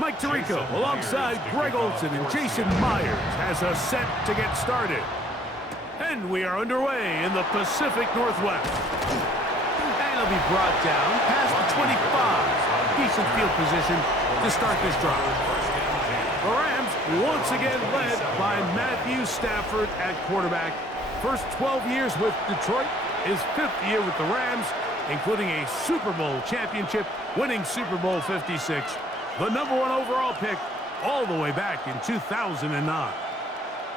Mike Tirico, alongside Greg Olson and Jason Myers, has us set to get started. And we are underway in the Pacific Northwest. And it'll be brought down past the 25. Decent field position to start this drive. The Rams once again led by Matthew Stafford at quarterback. First 12 years with Detroit, his 5th year with the Rams, including a Super Bowl championship, winning Super Bowl 56. The #1 overall pick all the way back in 2009.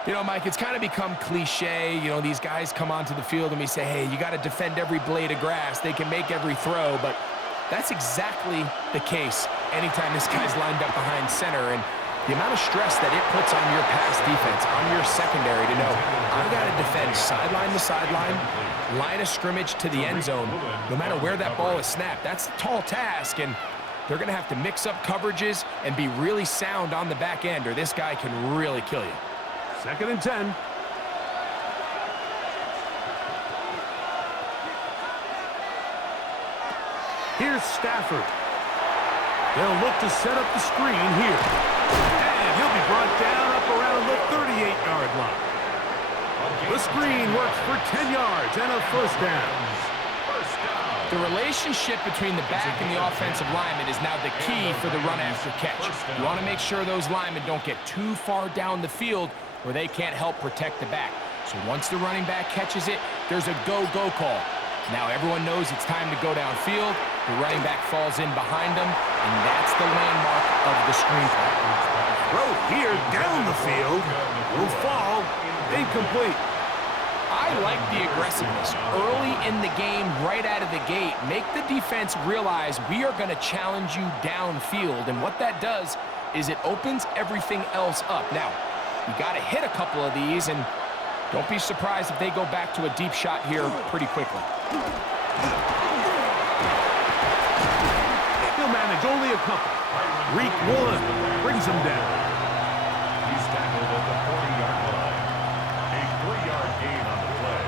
You know, Mike, it's kind of become cliche. You know, these guys come onto the field and we say, hey, you got to defend every blade of grass. They can make every throw, but that's exactly the case anytime this guy's lined up behind center. And the amount of stress that it puts on your pass defense, on your secondary to know, I've got to defend sideline to sideline, line of scrimmage to the end zone, no matter where that ball is snapped. That's a tall task, and they're going to have to mix up coverages and be really sound on the back end, or this guy can really kill you. 2nd and 10. Here's Stafford. They'll look to set up the screen here. And he'll be brought down up around the 38-yard line. The screen works for 10 yards and a first down. The relationship between the back and the offensive lineman is now the key for the run after catch. You want to make sure those linemen don't get too far down the field where they can't help protect the back. So once the running back catches it, there's a go-go call. Now everyone knows it's time to go downfield. The running back falls in behind him, and that's the landmark of the screen play. Throw here down the field. Will fall. Incomplete. I like the aggressiveness early in the game, right out of the gate. Make the defense realize we are going to challenge you downfield, and what that does is it opens everything else up. Now, you got to hit a couple of these, and don't be surprised if they go back to a deep shot here pretty quickly. He'll manage only a couple. Reek Woolen brings him down. He's tackled at the 40-yard line. A 3-yard gain on the play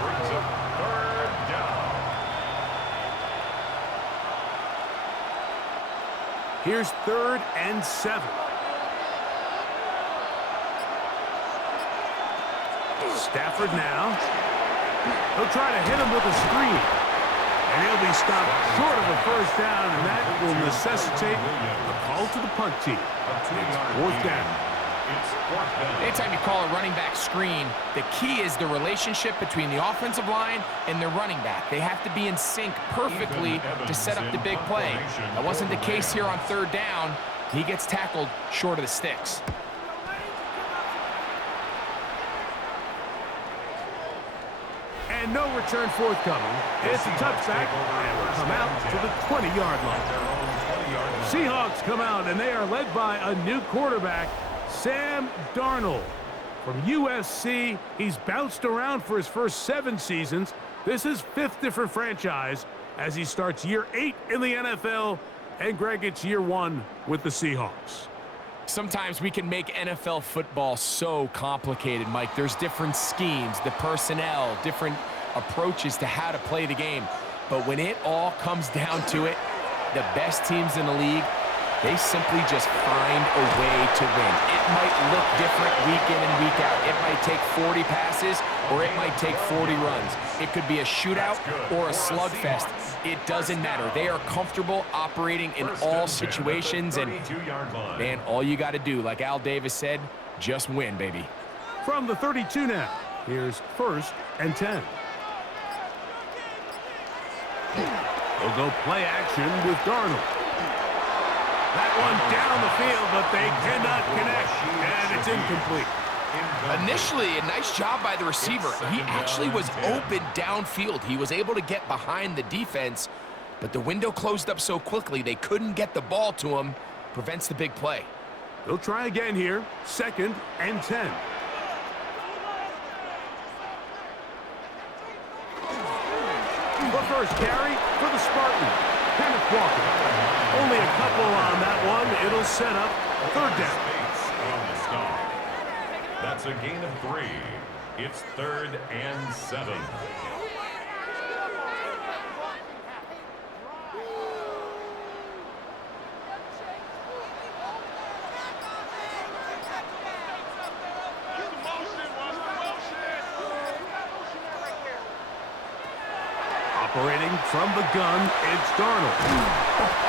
brings up 3rd down. Here's 3rd and 7. Stafford now. He'll try to hit him with a screen. And he'll be stopped short of a first down, and that will necessitate a call to the punt team. It's 4th down. Anytime you call a running back screen, the key is the relationship between the offensive line and their running back. They have to be in sync perfectly to set up the big play. That wasn't the case here on 3rd down. He gets tackled short of the sticks. And no return forthcoming. It's a touchback, and will come out to the 20-yard line. Seahawks come out, and they are led by a new quarterback, Sam Darnold. From USC, he's bounced around for his first 7 seasons. This is 5th different franchise as he starts year 8 in the NFL, and Greg, it's year 1 with the Seahawks. Sometimes we can make NFL football so complicated, Mike. There's different schemes, the personnel, different approaches to how to play the game. But when it all comes down to it, the best teams in the league, they simply just find a way to win. It might look different week in and week out. It might take 40 passes or it might take 40 runs. It could be a shootout or a slugfest. It doesn't matter. They are comfortable operating in all situations, and man, all you got to do, like Al Davis said, just win, baby. From the 32 now, here's 1st and 10. They'll go play action with Darnold. That one down the field, but they cannot connect, and it's incomplete. Initially, a nice job by the receiver. He actually was open downfield. He was able to get behind the defense, but the window closed up so quickly they couldn't get the ball to him. Prevents the big play. They'll try again here, 2nd and 10. The first carry for the Spartans, Kenneth Walker. Only a couple on that one. It'll set up 3rd down. That's a gain of 3. It's 3rd and 7. Operating from the gun, it's Darnold.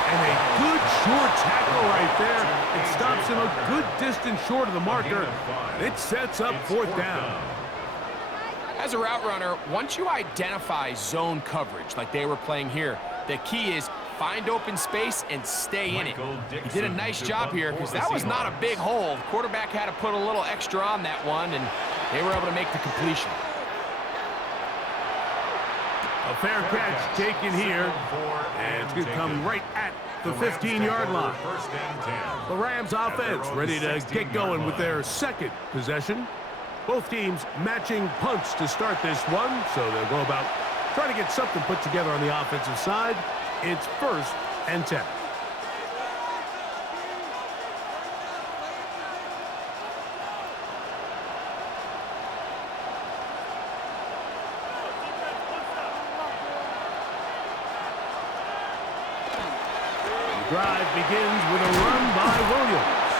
And a good short tackle right there. It stops him a good distance short of the marker. It sets up fourth down. As a route runner, once you identify zone coverage like they were playing here, the key is find open space and stay in it. He did a nice job here because that was not a big hole. The quarterback had to put a little extra on that one, and they were able to make the completion. A fair catch taken here, and it's going to come right at the 15-yard line. The Rams offense ready to get going with their second possession. Both teams matching punts to start this one, so they'll go about trying to get something put together on the offensive side. It's 1st and 10. Drive begins with a run by Williams.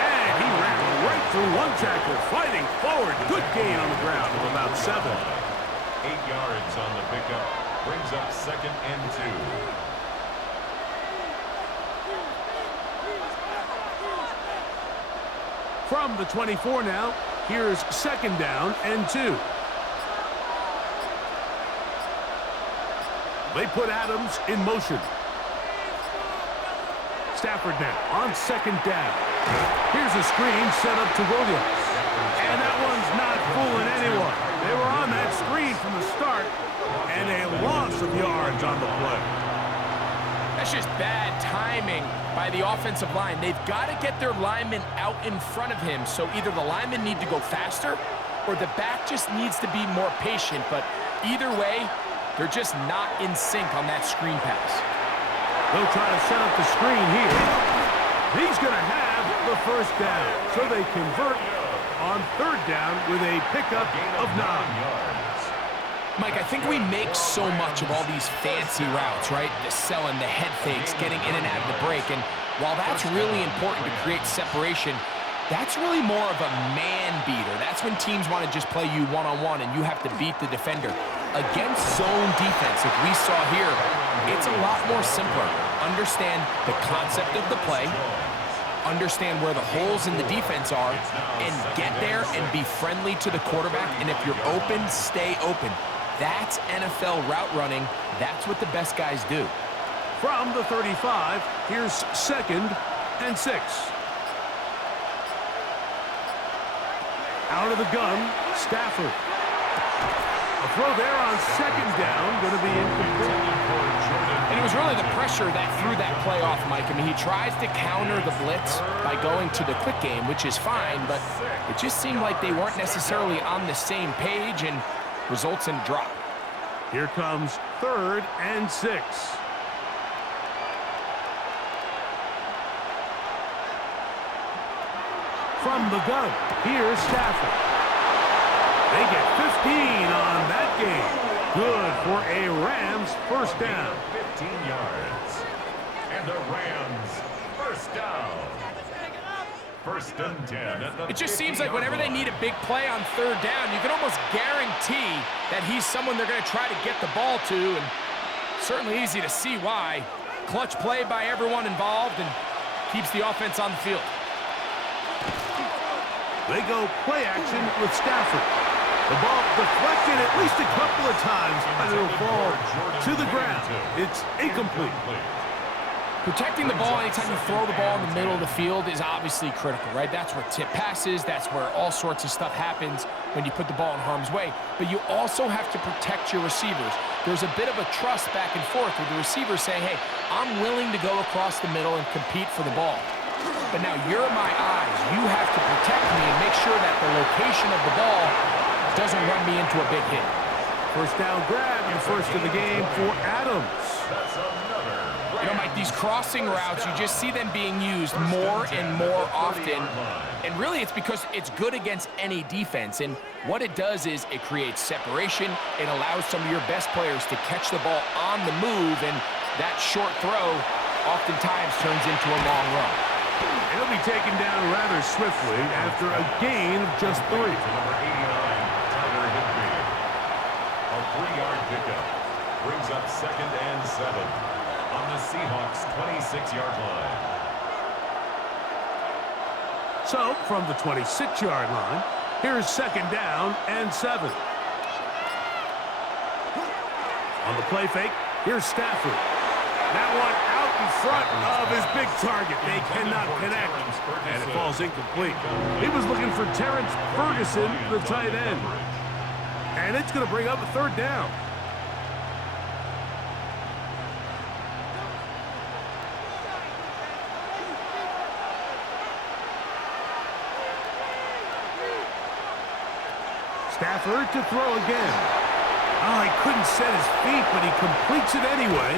And he ran right through one tackle, fighting forward. Good gain on the ground of about 7. 8 yards on the pickup. Brings up 2nd and 2. From the 24 now, here's 2nd down and 2. They put Adams in motion. Stafford now on 2nd down. Here's a screen set up to Williams. And that one's not fooling anyone. They were on that screen from the start, and a loss of yards on the play. That's just bad timing by the offensive line. They've got to get their linemen out in front of him, so either the linemen need to go faster or the back just needs to be more patient. But either way, they're just not in sync on that screen pass. They'll try to set up the screen here. He's going to have the 1st down. So they convert on 3rd down with a pickup of 9. Mike, I think we make so much of all these fancy routes, right? The selling, the head fakes, getting in and out of the break. And while that's really important to create separation, that's really more of a man beater. That's when teams want to just play you one-on-one and you have to beat the defender. Against zone defense, like we saw here, it's a lot more simpler. Understand the concept of the play, understand where the holes in the defense are, and get there and be friendly to the quarterback. And if you're open, stay open. That's NFL route running. That's what the best guys do. From the 35, here's 2nd and 6. Out of the gun, Stafford. A throw there on 2nd down, going to be incomplete. And it was really the pressure that threw that play off, Mike. I mean, he tries to counter the blitz by going to the quick game, which is fine, but it just seemed like they weren't necessarily on the same page and results in a drop. Here comes 3rd and 6. From the gun, here's Stafford. They get 15 on that game. Good for a Rams 1st down. 15 yards. And the Rams 1st down. 1st and 10. It just seems like whenever they need a big play on 3rd down, you can almost guarantee that he's someone they're going to try to get the ball to, and certainly easy to see why. Clutch play by everyone involved and keeps the offense on the field. They go play action with Stafford. The ball deflected at least a couple of times, and it'll fall to the ground. It's incomplete. Protecting the ball anytime you throw the ball in the middle of the field is obviously critical, right? That's where tip passes, that's where all sorts of stuff happens when you put the ball in harm's way. But you also have to protect your receivers. There's a bit of a trust back and forth with the receivers saying, hey, I'm willing to go across the middle and compete for the ball. But now you're my eyes. You have to protect me and make sure that the location of the ball doesn't run me into a big hit. 1st down grab and 1st of the game for Adams. You know, Mike, these crossing routes, you just see them being used more and more often. And really, it's because it's good against any defense. And what it does is it creates separation. It allows some of your best players to catch the ball on the move. And that short throw oftentimes turns into a long run. He'll be taken down rather swiftly after a gain of just 3. Number 89, Tyler Hickory. A 3-yard pickup. Brings up 2nd and 7 on the Seahawks' 26-yard line. So, from the 26-yard line, here's 2nd down and 7. On the play fake, here's Stafford. That one out in front of his big target. They cannot connect, and it falls incomplete. He was looking for Terrence Ferguson, the tight end. And it's going to bring up a 3rd down. Stafford to throw again. Oh, he couldn't set his feet, but he completes it anyway.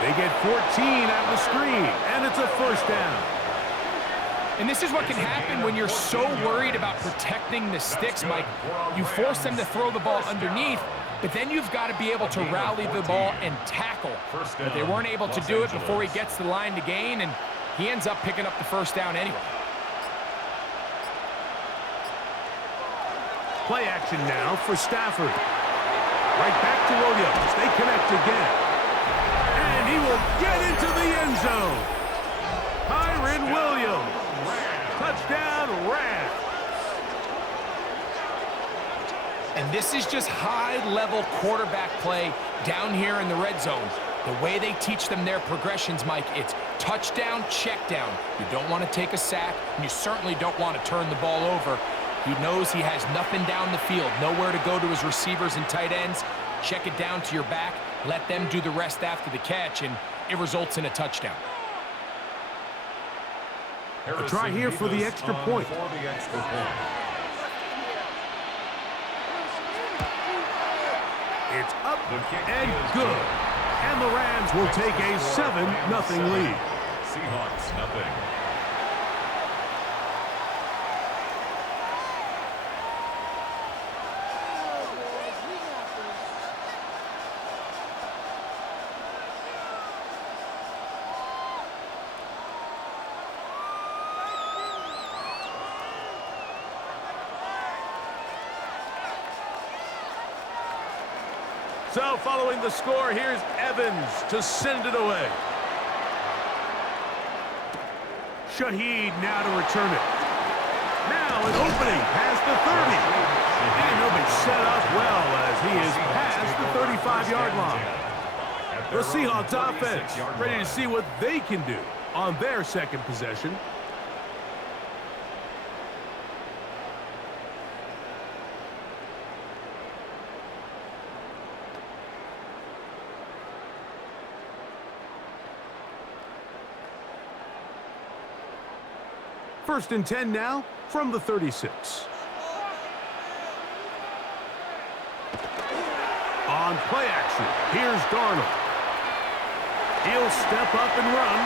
They get 14 out of the screen, and it's a 1st down. And this is what can happen when you're so worried about protecting the sticks, Mike. You force them to throw the ball underneath, but then you've got to be able to rally the ball and tackle. But they weren't able to do it before he gets the line to gain, and he ends up picking up the 1st down anyway. Play action now for Stafford. Right back to Williams. They connect again. And he will get into the end zone. Kyren Williams. Touchdown, Rams. And this is just high-level quarterback play down here in the red zone. The way they teach them their progressions, Mike, it's touchdown, check down. You don't want to take a sack, and you certainly don't want to turn the ball over. He knows he has nothing down the field, nowhere to go to his receivers and tight ends. Check it down to your back, let them do the rest after the catch, and it results in a touchdown. A try here for the extra point. It's up and good. And the Rams will take a 7-0 lead. Seahawks, nothing. So following the score, here's Evans to send it away. Shaheed now to return it. Now an opening past the 30. And he'll be set up well as he is past the 35-yard line. The Seahawks offense ready to see what they can do on their 2nd possession. First and 10 now from the 36. On play action, here's Darnold. He'll step up and run.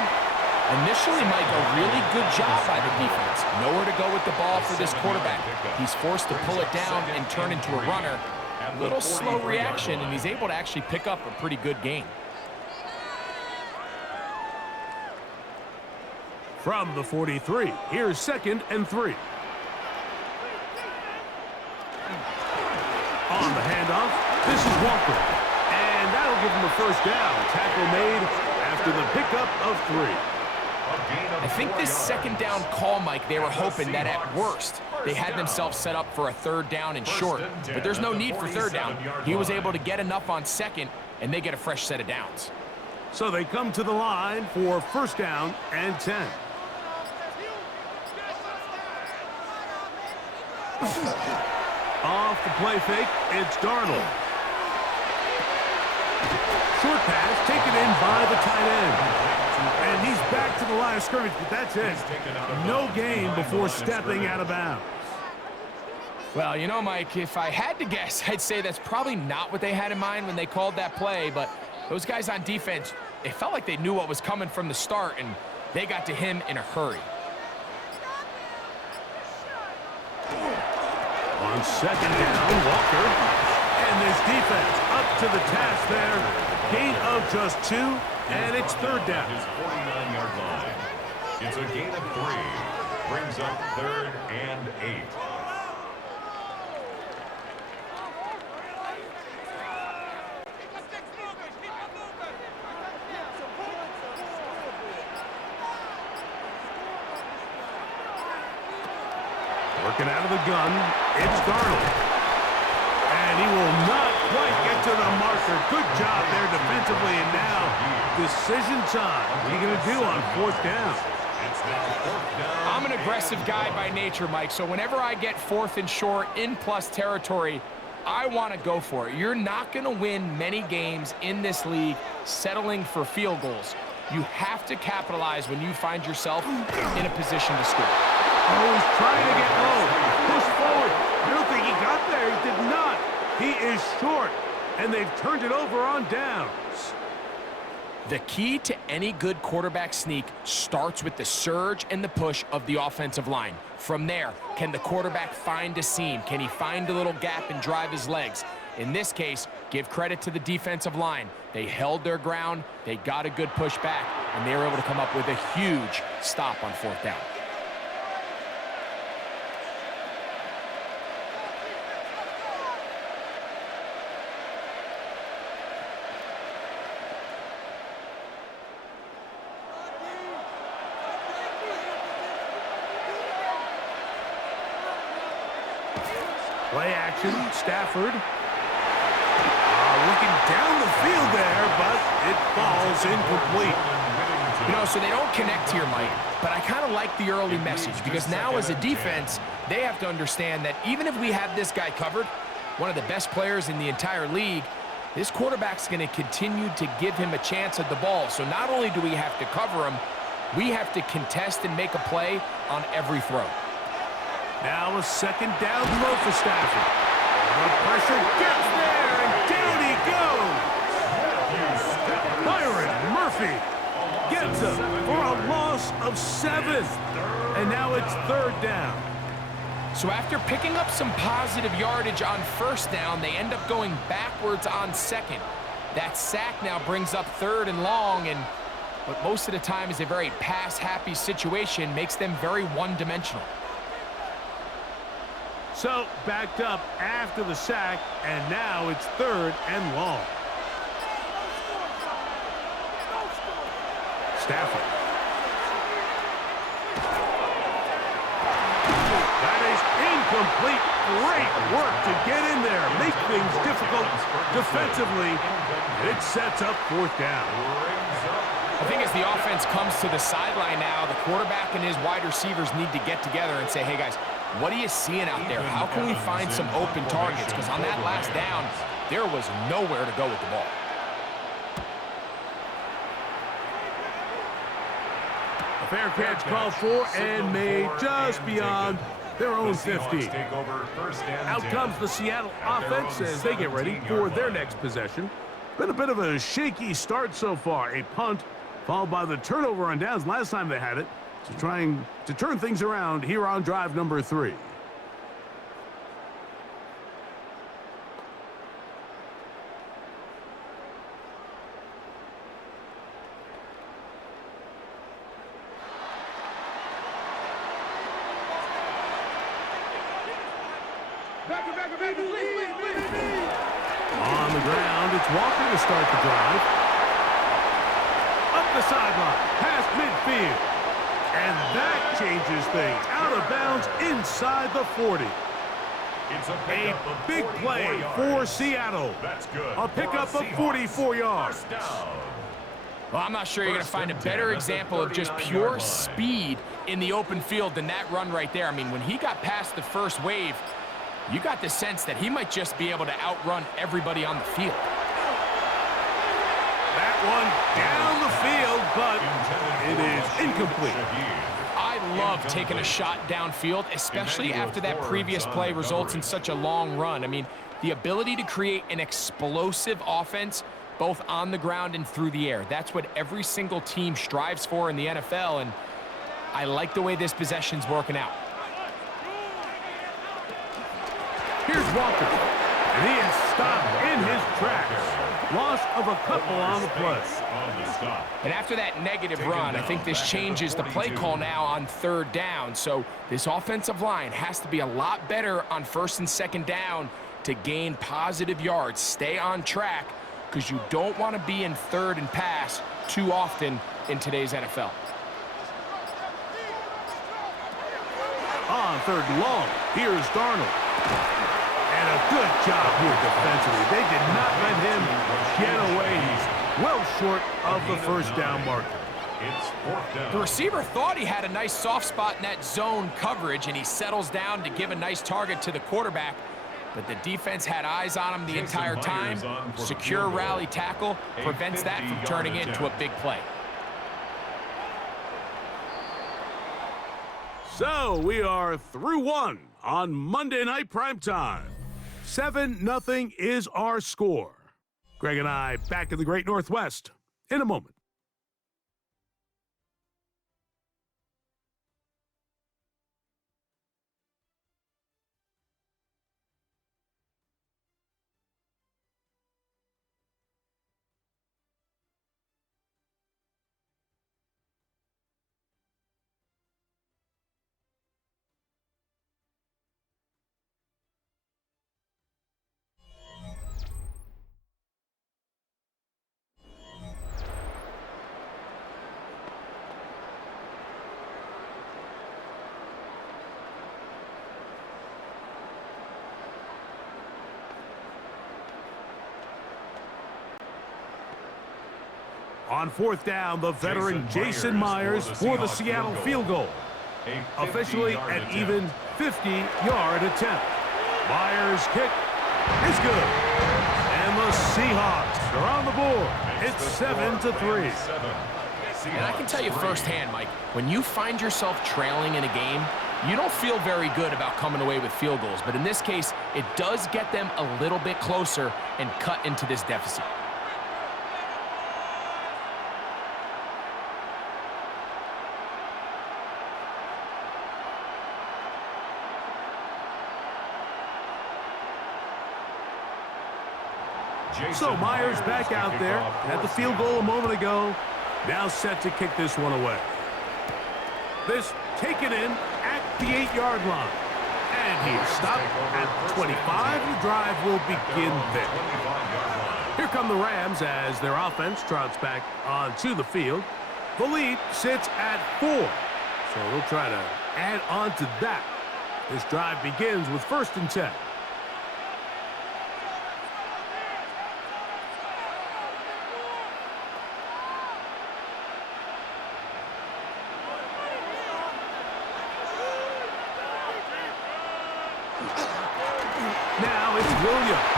Initially, Mike, a really good job by the defense. Nowhere to go with the ball for this quarterback. He's forced to pull it down and turn into a runner. A little slow reaction, and he's able to actually pick up a pretty good gain. From the 43, here's 2nd and 3. On the handoff, this is Walker. And that'll give him a 1st down. Tackle made after the pickup of 3. I think this 2nd down call, Mike, they were hoping that at worst they had themselves set up for a 3rd down and short. But there's no need for 3rd down. He was able to get enough on 2nd, and they get a fresh set of downs. So they come to the line for 1st down and 10. Off the play fake, it's Darnold. Short pass taken in by the tight end. And he's back to the line of scrimmage, but that's it. No gain before stepping out of bounds. Well, you know, Mike, if I had to guess, I'd say that's probably not what they had in mind when they called that play, but those guys on defense, it felt like they knew what was coming from the start, and they got to him in a hurry. On 2nd down, Walker. And this defense up to the task there. Gain of just 2, and it's 3rd down. His 49-yard line. It's a gain of 3. Brings up 3rd and 8. Working out of the gun, it's Darnold. And he will not quite get to the marker. Good job there defensively, and now decision time. What are you going to do on 4th down? I'm an aggressive guy by nature, Mike, so whenever I get 4th and short in plus territory, I want to go for it. You're not going to win many games in this league settling for field goals. You have to capitalize when you find yourself in a position to score. Oh, he's trying to get low. Push forward. I don't think he got there. He did not. He is short, and they've turned it over on downs. The key to any good quarterback sneak starts with the surge and the push of the offensive line. From there, can the quarterback find a seam? Can he find a little gap and drive his legs? In this case, give credit to the defensive line. They held their ground, they got a good push back, and they were able to come up with a huge stop on 4th down. Play action, Stafford. Looking down the field there, but it falls incomplete. You know, so they don't connect here, Mike, but I kind of like the early message because now as a defense, they have to understand that even if we have this guy covered, one of the best players in the entire league, this quarterback's going to continue to give him a chance at the ball. So not only do we have to cover him, we have to contest and make a play on every throw. Now a 2nd down throw for Stafford. The pressure gets there, and down he goes. Byron Murphy gets him for a loss of 7. And now it's 3rd down. So after picking up some positive yardage on 1st down, they end up going backwards on 2nd. That sack now brings up 3rd and long, and what most of the time is a very pass-happy situation makes them very one-dimensional. So, backed up after the sack, and now it's 3rd and long. Stafford. That is incomplete. Great work to get in there. Make things difficult defensively. It sets up 4th down. I think as the offense comes to the sideline now, the quarterback and his wide receivers need to get together and say, hey, guys, what are you seeing out there? How can we find some open targets? Because on that last down, there was nowhere to go with the ball. A fair catch called for and made just beyond their own 50. Out comes the Seattle offense as they get ready for their next possession. Been a bit of a shaky start so far. A punt followed by the turnover on downs last time they had it. So trying to turn things around here on drive number 3. On the ground, it's Walker to start the drive. Up the sideline, past midfield. And that changes things. Out of bounds inside the 40. It's a big play for Seattle. That's good. A pickup of 44 yards. Well, I'm not sure you're going to find a better example of just pure speed in the open field than that run right there. I mean, when he got past the first wave, you got the sense that he might just be able to outrun everybody on the field. That one down the field, but it is incomplete. I love taking a shot downfield, especially after that previous play results in such a long run. I mean, the ability to create an explosive offense both on the ground and through the air. That's what every single team strives for in the NFL, and I like the way this possession's working out. Here's Walker, and he is stopped in his tracks. Loss of a couple on the play. And after that negative run, I think this changes the play call now on 3rd down. So this offensive line has to be a lot better on 1st and 2nd down to gain positive yards. Stay on track because you don't want to be in 3rd and pass too often in today's NFL. On on 3rd and long. Here's Darnold. And a good job here defensively. They did not let him get away. He's well short of the first down marker. It's 4th down. The receiver thought he had a nice soft spot in that zone coverage, and he settles down to give a nice target to the quarterback. But the defense had eyes on him the entire time. Secure rally tackle prevents that from turning into a big play. So we are through one on Monday Night Primetime. 7-0 is our score. Greg and I back in the Great Northwest in a moment. On 4th down, the veteran Jason Myers for the Seattle field goal. Officially an even 50-yard attempt. Myers' kick is good. And the Seahawks are on the board. It's 7-3. And I can tell you firsthand, Mike, when you find yourself trailing in a game, you don't feel very good about coming away with field goals. But in this case, it does get them a little bit closer and cut into this deficit. So Myers back out there, had the field goal a moment ago, now set to kick this one away. This taken in at the 8-yard line. And he stopped at 25. The drive will begin there. Here come the Rams as their offense trots back onto the field. The lead sits at 4. So they'll try to add on to that. This drive begins with 1st and 10. Now it's Williams.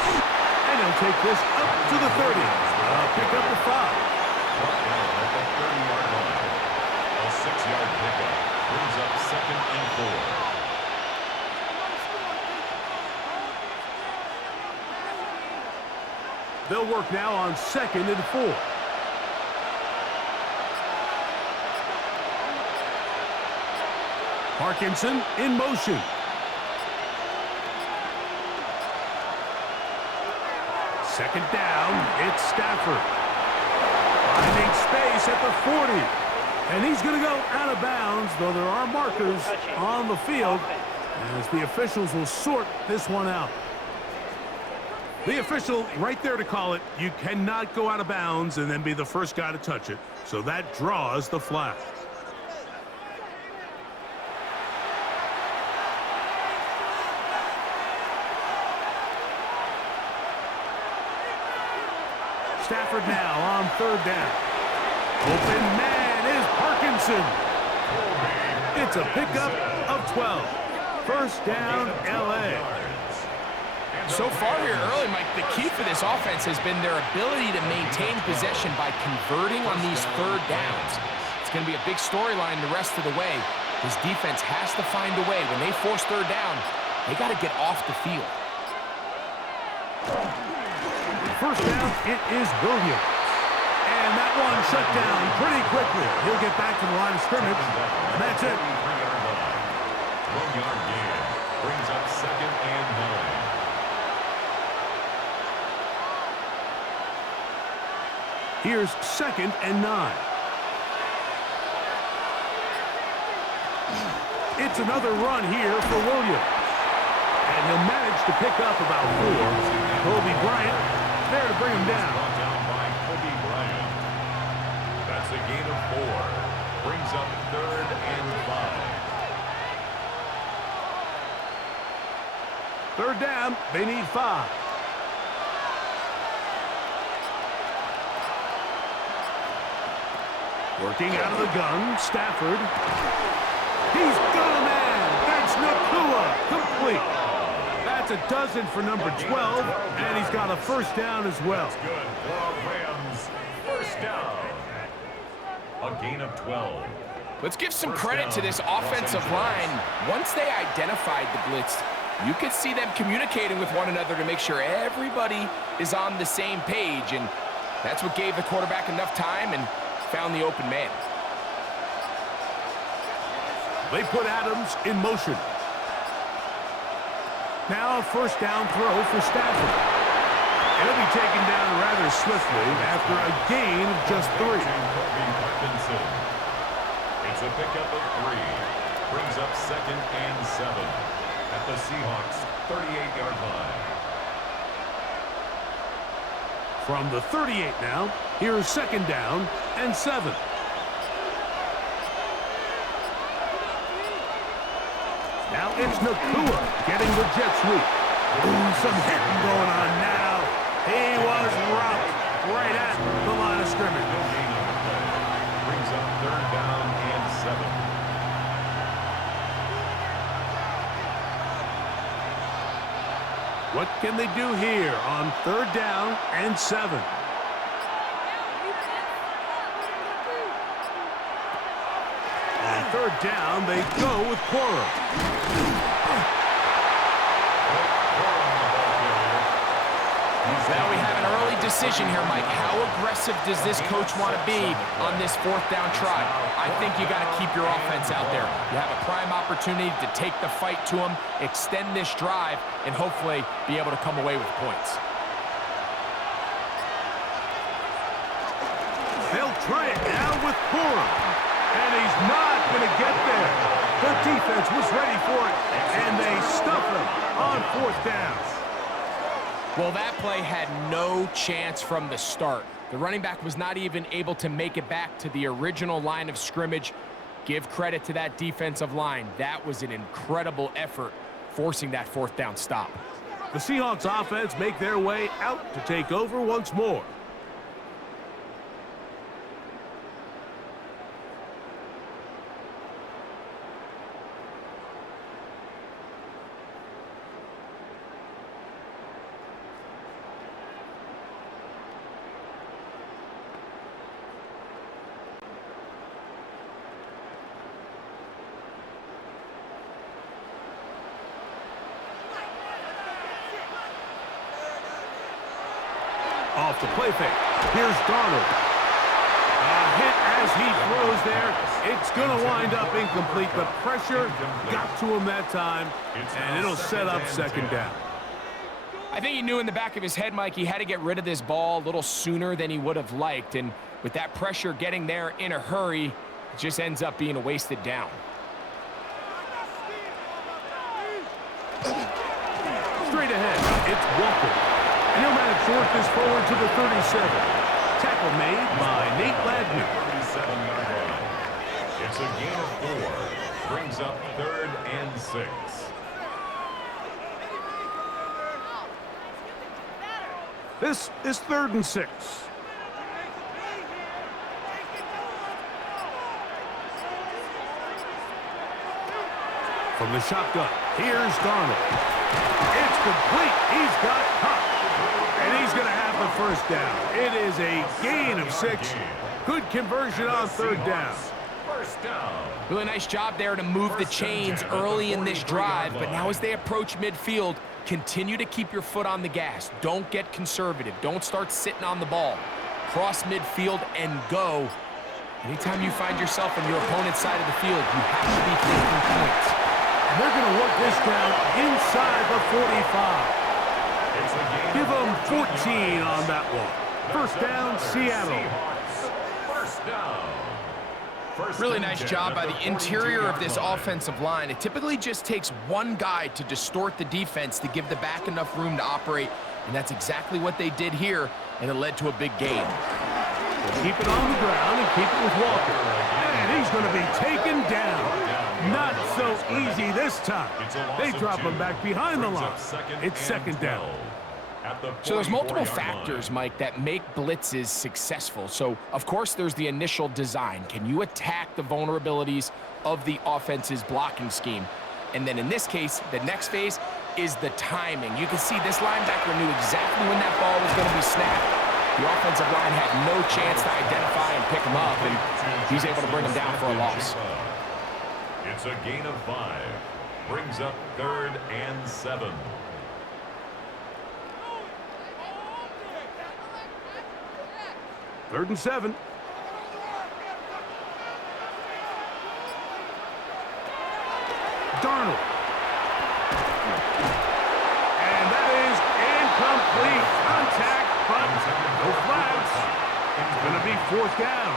And he'll take this up to the 30. Pick up the 5. At the 30-yard line. A 6-yard pickup brings up 2nd and 4. They'll work now on 2nd and 4. Parkinson in motion. Second down, it's Stafford. Finding space at the 40. And he's going to go out of bounds, though there are markers on the field, as the officials will sort this one out. The official right there to call it. You cannot go out of bounds and then be the first guy to touch it. So that draws the flag. Stafford now on 3rd down. Open man is Parkinson. It's a pickup of 12. First down, L.A. So far here early, Mike, the key for this offense has been their ability to maintain possession by converting on these 3rd downs. It's going to be a big storyline the rest of the way. This defense has to find a way. When they force 3rd down, they got to get off the field. First down, it is Williams. And that one shut down pretty quickly. He'll get back to the line of scrimmage, and that's it. 1-yard gain brings up 2nd and 9. Here's 2nd and 9. It's another run here for Williams. And he'll manage to pick up about 4. Kobe Bryant there to bring him down. Brought down by Kobe Bryant. That's a gain of 4. Brings up 3rd and 5. Third down, they need 5. Working out of the gun, Stafford. He's got a man. That's Nakua. Complete. That's a dozen for number 12, and he's got a first down as well. That's good for Rams. First down. A gain of 12. Let's give some credit to this offensive line. Once they identified the blitz, you could see them communicating with one another to make sure everybody is on the same page, and that's what gave the quarterback enough time and found the open man. They put Adams in motion. Now a first down throw for Stafford. He'll be taken down rather swiftly after a gain of just 3. It's a pickup of 3. Brings up 2nd and 7 at the Seahawks 38-yard line. From the 38 now, here's 2nd down and 7. Now it's Nakua getting the jet sweep. Ooh, some hitting going on now. He was rocked right at the line of scrimmage. Brings up 3rd down and 7. What can they do here on 3rd down and 7? On 3rd down, they go with Quorum. Now we have an early decision here, Mike. How aggressive does this coach want to be on this 4th down try? I think you got to keep your offense out there. You have a prime opportunity to take the fight to them, extend this drive, and hopefully be able to come away with points. They'll try it now with Quorum. And he's not going to get there. The defense was ready for it, and they stuff him on 4th down. Well, that play had no chance from the start. The running back was not even able to make it back to the original line of scrimmage. Give credit to that defensive line. That was an incredible effort, forcing that 4th down stop. The Seahawks offense make their way out to take over once more. Off the play fake. Here's Darnold. A hit as he throws there. It's going to wind up incomplete. The pressure got to him that time, and it'll set up 2nd down. I think he knew in the back of his head, Mike, he had to get rid of this ball a little sooner than he would have liked. And with that pressure getting there in a hurry, it just ends up being a wasted down. Straight ahead, it's Walker. And he'll manage to work this forward to the 37. Tackle made by Nate Ladner. 37-yard line. It's a gain of 4. Brings up 3rd and 6. This is 3rd and 6. From the shotgun, here's Darnold. It's complete. He's got Huck. And he's going to have the first down. It is a gain of 6. Good conversion on 3rd down. First down. Really nice job there to move the chains early in this drive, but now as they approach midfield, continue to keep your foot on the gas. Don't get conservative. Don't start sitting on the ball. Cross midfield and go. Anytime you find yourself on your opponent's side of the field, you have to be taking points. And they're going to work this down inside the 45. Give them 14 on that one. First down, Seattle. First down. Really nice job by the interior of this offensive line. It typically just takes one guy to distort the defense to give the back enough room to operate, and that's exactly what they did here, and it led to a big gain. Keep it on the ground and keep it with Walker. And he's going to be taken down. Not so easy this time. They drop him back behind the line. It's second down. So there's multiple factors, Mike, that make blitzes successful. So, of course, there's the initial design. Can you attack the vulnerabilities of the offense's blocking scheme? And then in this case, the next phase is the timing. You can see this linebacker knew exactly when that ball was going to be snapped. The offensive line had no chance to identify and pick him up, and he's able to bring him down for a loss. It's a gain of 5. Brings up 3rd and 7. Third and 7. Darnold. And that is incomplete. Contact, but no flags. It's going to be 4th down.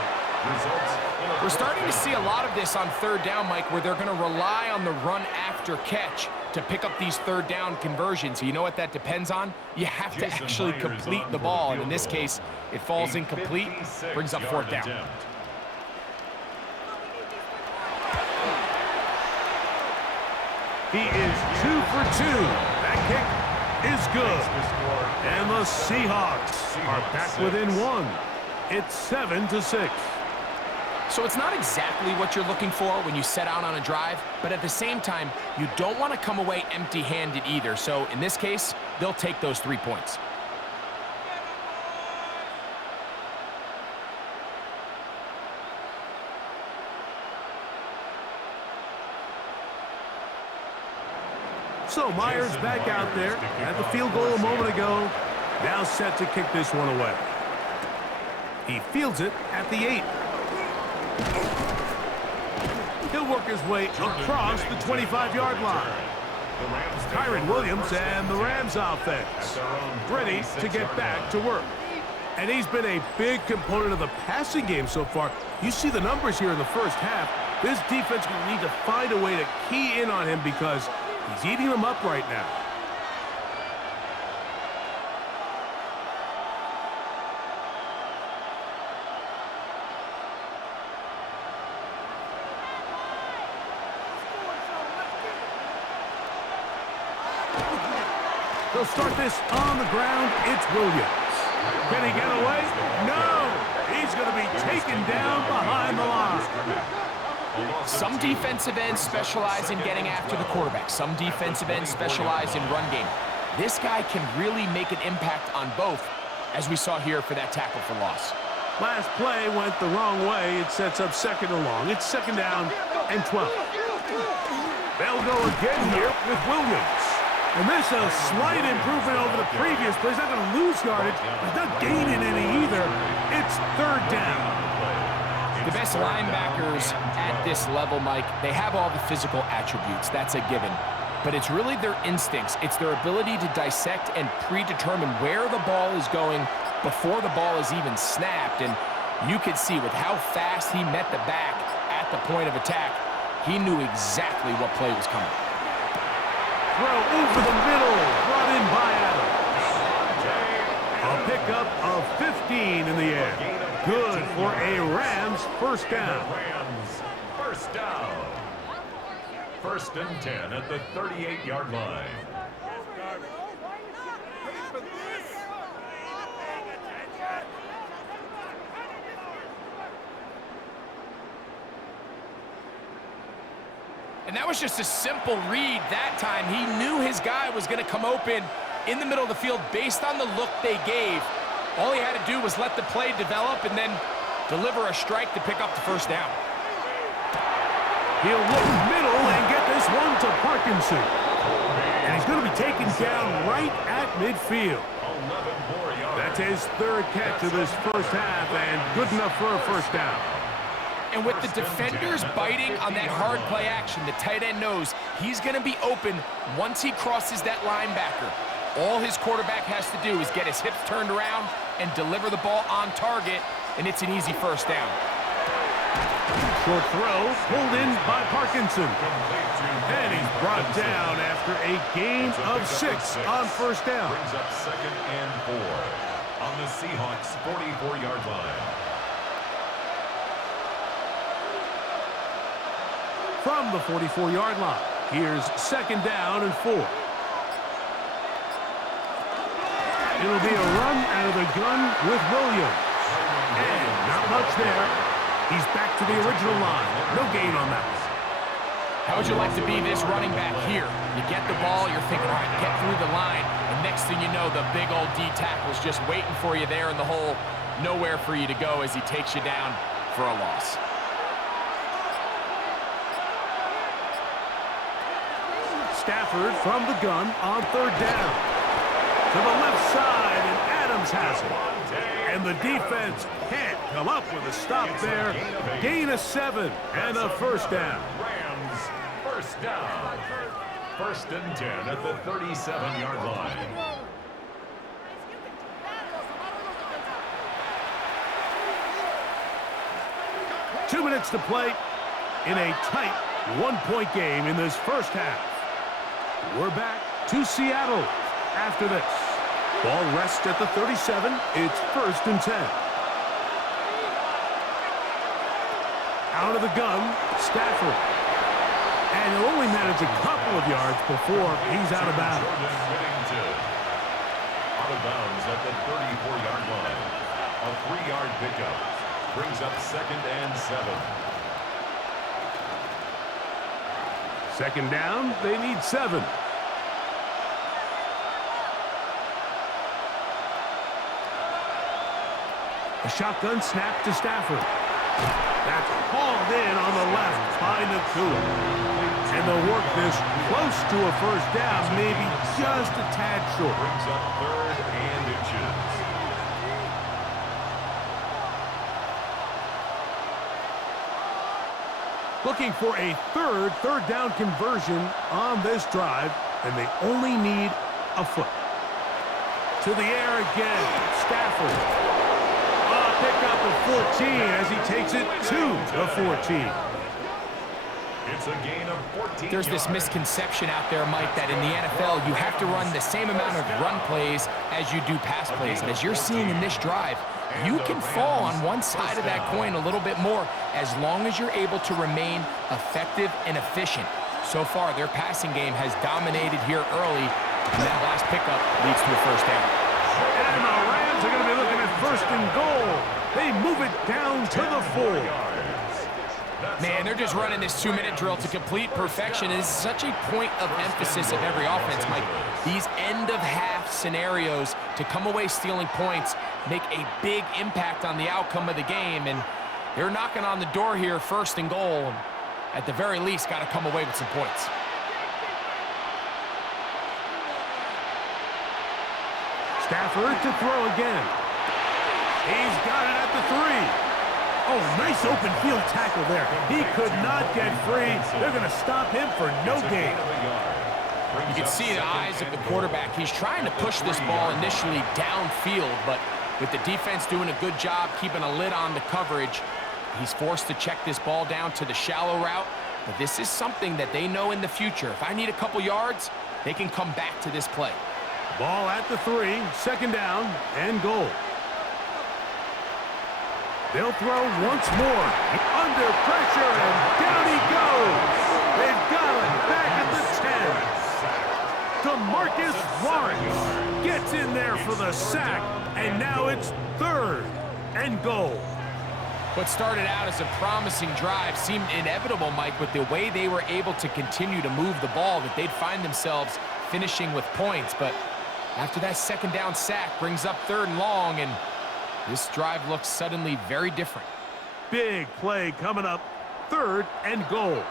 We're starting to see a lot of this on 3rd down, Mike, where they're going to rely on the run after catch to pick up these 3rd down conversions. You know what that depends on? You have to actually complete the ball, and in this case, it falls incomplete, brings up 4th down. He is 2 for 2. That kick is good. And the Seahawks are back within 1. It's 7-6. So it's not exactly what you're looking for when you set out on a drive, but at the same time, you don't want to come away empty-handed either. So in this case, they'll take those 3 points. So Myers back out there at the field goal a moment ago. Now set to kick this one away. He fields it at the 8. He'll work his way across the 25-yard line. Kyron Williams and the Rams offense ready to get back to work. And he's been a big component of the passing game so far. You see the numbers here in the first half. This defense will need to find a way to key in on him because he's eating them up right now. They'll start this on the ground. It's Williams. Can he get away? No! He's going to be taken down behind the line. Some defensive ends specialize in getting after the quarterback. Some defensive ends specialize in run game. This guy can really make an impact on both, as we saw here for that tackle for loss. Last play went the wrong way. It sets up 2nd and long. It's 2nd down and 12. They'll go again here with Williams. And this is a slight improvement over the previous play. He's not going to lose yardage. He's not gaining any either. It's 3rd down. The best linebackers at this level, Mike, they have all the physical attributes. That's a given. But it's really their instincts. It's their ability to dissect and predetermine where the ball is going before the ball is even snapped. And you could see with how fast he met the back at the point of attack, he knew exactly what play was coming. Throw over the middle, brought in by Adams. A pickup of 15 in the air. Good for a Rams 1st down. Rams 1st down. 1st and 10 at the 38-yard line. And that was just a simple read that time. He knew his guy was going to come open in the middle of the field based on the look they gave. All he had to do was let the play develop and then deliver a strike to pick up the 1st down. He'll look middle and get this one to Parkinson. And he's going to be taken down right at midfield. That's his 3rd catch of this first half and good enough for a 1st down. And with the defenders biting on that hard play action, the tight end knows he's going to be open once he crosses that linebacker. All his quarterback has to do is get his hips turned around and deliver the ball on target, and it's an easy 1st down. Short throw, pulled in by Parkinson. And he's brought down after a gain of 6 on 1st down. Brings up 2nd and 4 on the Seahawks 44-yard line. from the 44-yard line. Here's second down and 4. It'll be a run out of the gun with Williams. And not much there. He's back to the original line. No gain on that. How would you like to be this running back here? You get the ball, you're thinking, all right, get through the line. And next thing you know, the big old D tackle's just waiting for you there in the hole. Nowhere for you to go as he takes you down for a loss. Stafford from the gun on third down. To the left side, and Adams has it. And the defense can't come up with a stop there. Gain of 7 and a first down. Rams, first down. First and 10 at the 37-yard line. Two minutes to play in a tight one-point game in this first half. We're back to Seattle after this. Ball rests at the 37. It's first and 10. Out of the gun, Stafford. And he'll only manage a couple of yards before he's out of bounds. Out of bounds at the 34-yard line. A 3-yard pickup. Brings up second and 7. Second down, they need 7. A shotgun snap to Stafford. That's hauled in on the left by Nakua. And they'll work this close to a first down, maybe just a tad short. Brings up third and inches. Looking for a third down conversion on this drive, and they only need a foot. To the air again, Stafford. Pick up of 14 as he takes it to the 14. It's a gain of 14 There's this misconception out there, Mike, that in the NFL you have to run the same amount of run plays as you do pass plays. And as you're seeing in this drive, you can fall on one side of that coin a little bit more as long as you're able to remain effective and efficient. So far, their passing game has dominated here early, and that last pickup leads to a first down. And the Rams are going to be looking at first and goal. They move it down to the 4. Man, they're just running this 2-minute drill to complete perfection. It is such a point of emphasis of every offense, Mike. These end-of-half scenarios to come away stealing points make a big impact on the outcome of the game, and they're knocking on the door here, first and goal. At the very least, got to come away with some points. Stafford to throw again. He's got it at the 3. Oh, nice open field tackle there. He could not get free. They're going to stop him for no gain. You can see the eyes of the quarterback. He's trying to push this ball initially downfield, but with the defense doing a good job keeping a lid on the coverage, he's forced to check this ball down to the shallow route. But this is something that they know in the future. If I need a couple yards, they can come back to this play. Ball at the 3, second down and goal. They'll throw once more. Under pressure, and down he goes. They've got him back at the 10. DeMarcus Lawrence gets in there for the sack, and now it's third and goal. What started out as a promising drive seemed inevitable, Mike, with the way they were able to continue to move the ball, that they'd find themselves finishing with points. But after that second down sack brings up third and long, and this drive looks suddenly very different. Big play coming up, third and goal.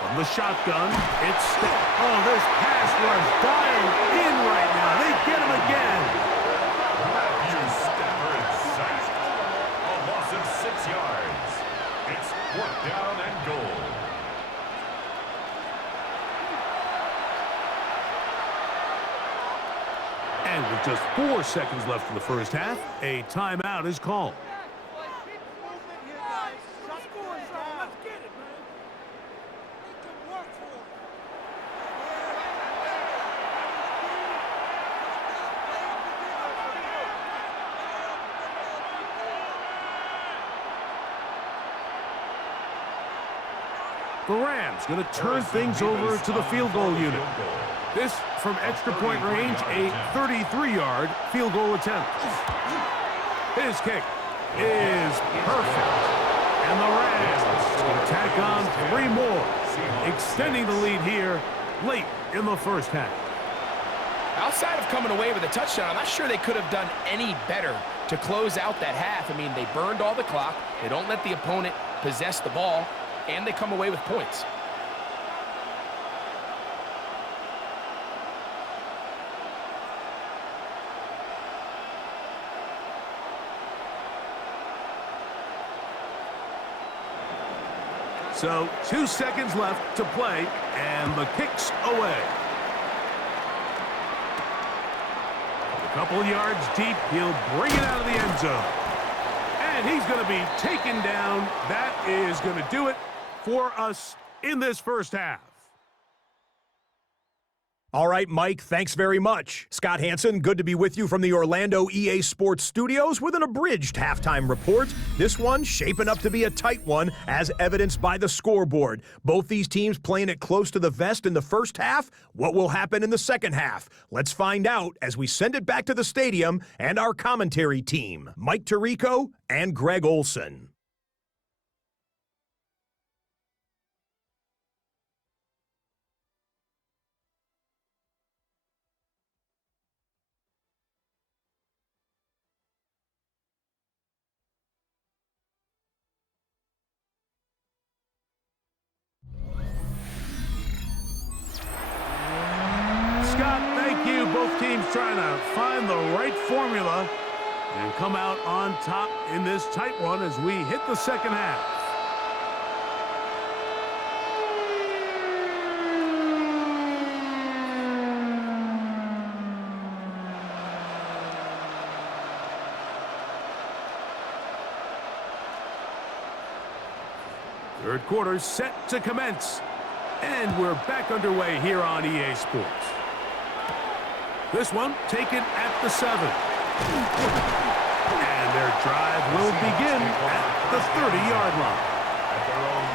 From the shotgun, it's oh, this pass rush dialed in right now. They get him again. Sacked. A loss of 6 yards. It's fourth down and goal. And with just 4 seconds left in the first half, a timeout is called. The Rams going to turn things over to the field goal unit. This from extra point range, a 33-yard field goal attempt. His kick is perfect. And the Rams will tack on 3 more, extending the lead here late in the first half. Outside of coming away with a touchdown, I'm not sure they could have done any better to close out that half. I mean, they burned all the clock. They don't let the opponent possess the ball, and they come away with points. So 2 seconds left to play, and the kick's away. A couple yards deep, he'll bring it out of the end zone. And he's going to be taken down. That is going to do it for us in this first half. All right, Mike, thanks very much. Scott Hansen, good to be with you from the Orlando EA Sports Studios with an abridged halftime report. This one shaping up to be a tight one, as evidenced by the scoreboard. Both these teams playing it close to the vest in the first half. What will happen in the second half? Let's find out as we send it back to the stadium and our commentary team, Mike Tirico and Greg Olson. Scott, thank you. Both teams trying to find the right formula and come out on top in this tight one as we hit the second half. Third quarter set to commence. And we're back underway here on EA Sports. This one taken at the 7. And their drive will begin at the 30-yard line.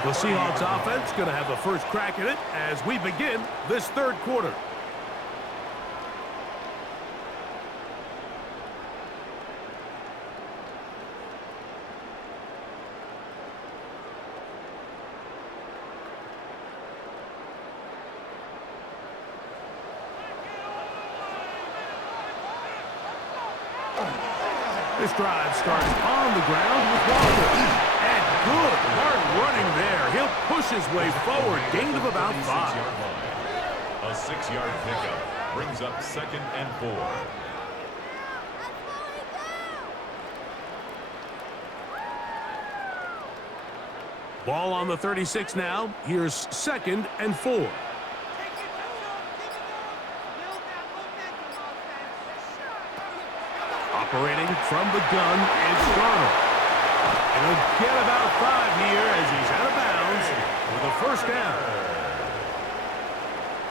The Seahawks offense going to have the first crack at it as we begin this third quarter. This drive starts on the ground with Walker. And good hard running there. He'll push his way forward. Gain of about 5. A 6-yard pickup brings up 2nd and 4. Ball on the 36 now. Here's 2nd and 4. Operating from the gun is Darnold. And he'll get about 5 here as he's out of bounds with a first down.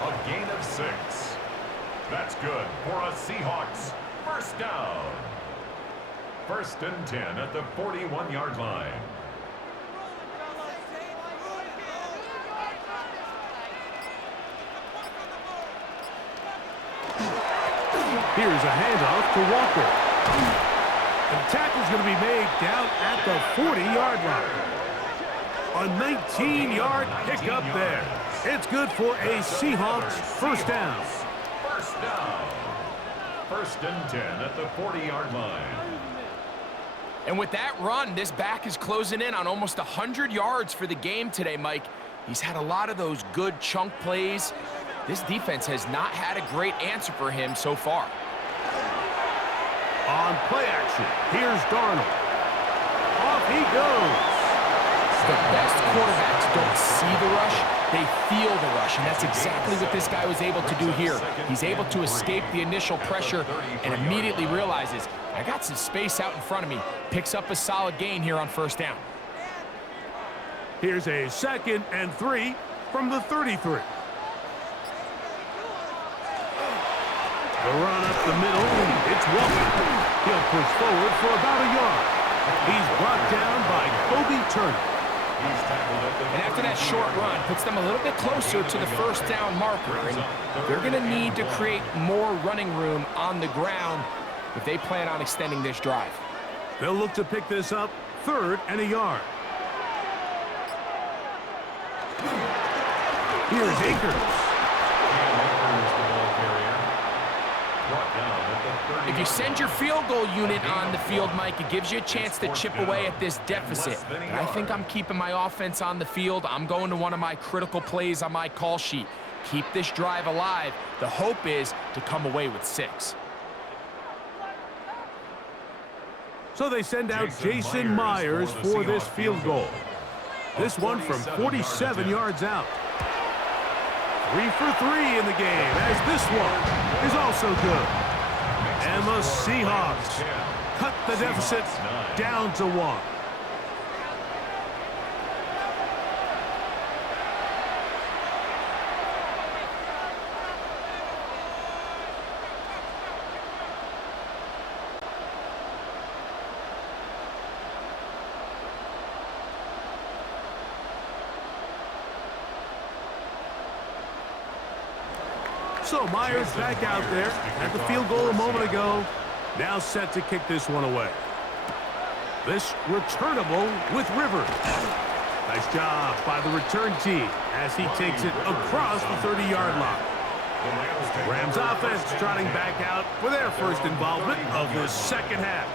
A gain of 6. That's good for a Seahawks first down. 1st and 10 at the 41-yard line. Here's a handoff to Walker. The tackle's going to be made down at the 40-yard line. A 19-yard pickup there. It's good for a Seahawks first down. First down. 1st and 10 at the 40-yard line. And with that run, this back is closing in on almost 100 yards for the game today, Mike. He's had a lot of those good chunk plays. This defense has not had a great answer for him so far. On play action, here's Darnold. Off he goes. The best quarterbacks don't see the rush, they feel the rush, and that's exactly what this guy was able to do here. He's able to escape the initial pressure and immediately realizes, I got some space out in front of me. Picks up a solid gain here on first down. Here's a 2nd and 3 from the 33. The run up the middle, it's Walker. He'll push forward for about a yard. He's brought down by Kobe Turner. And after that short run, puts them a little bit closer to the first down marker. And they're going to need to create more running room on the ground if they plan on extending this drive. They'll look to pick this up 3rd and a yard. Here's Akers. If you send your field goal unit on the field, Mike, it gives you a chance to chip away at this deficit. But I think I'm keeping my offense on the field. I'm going to one of my critical plays on my call sheet. Keep this drive alive. The hope is to come away with 6. So they send out Jason Myers for this field goal. This one from 47 yards out. 3 for 3 in the game, as this one is also good. And the Seahawks cut the deficit down to 1. So Myers back out there at the field goal a moment ago. Now set to kick this one away. This returnable with Rivers. Nice job by the return team as he takes it across the 30-yard line. Rams offense trotting back out for their first involvement of the second half.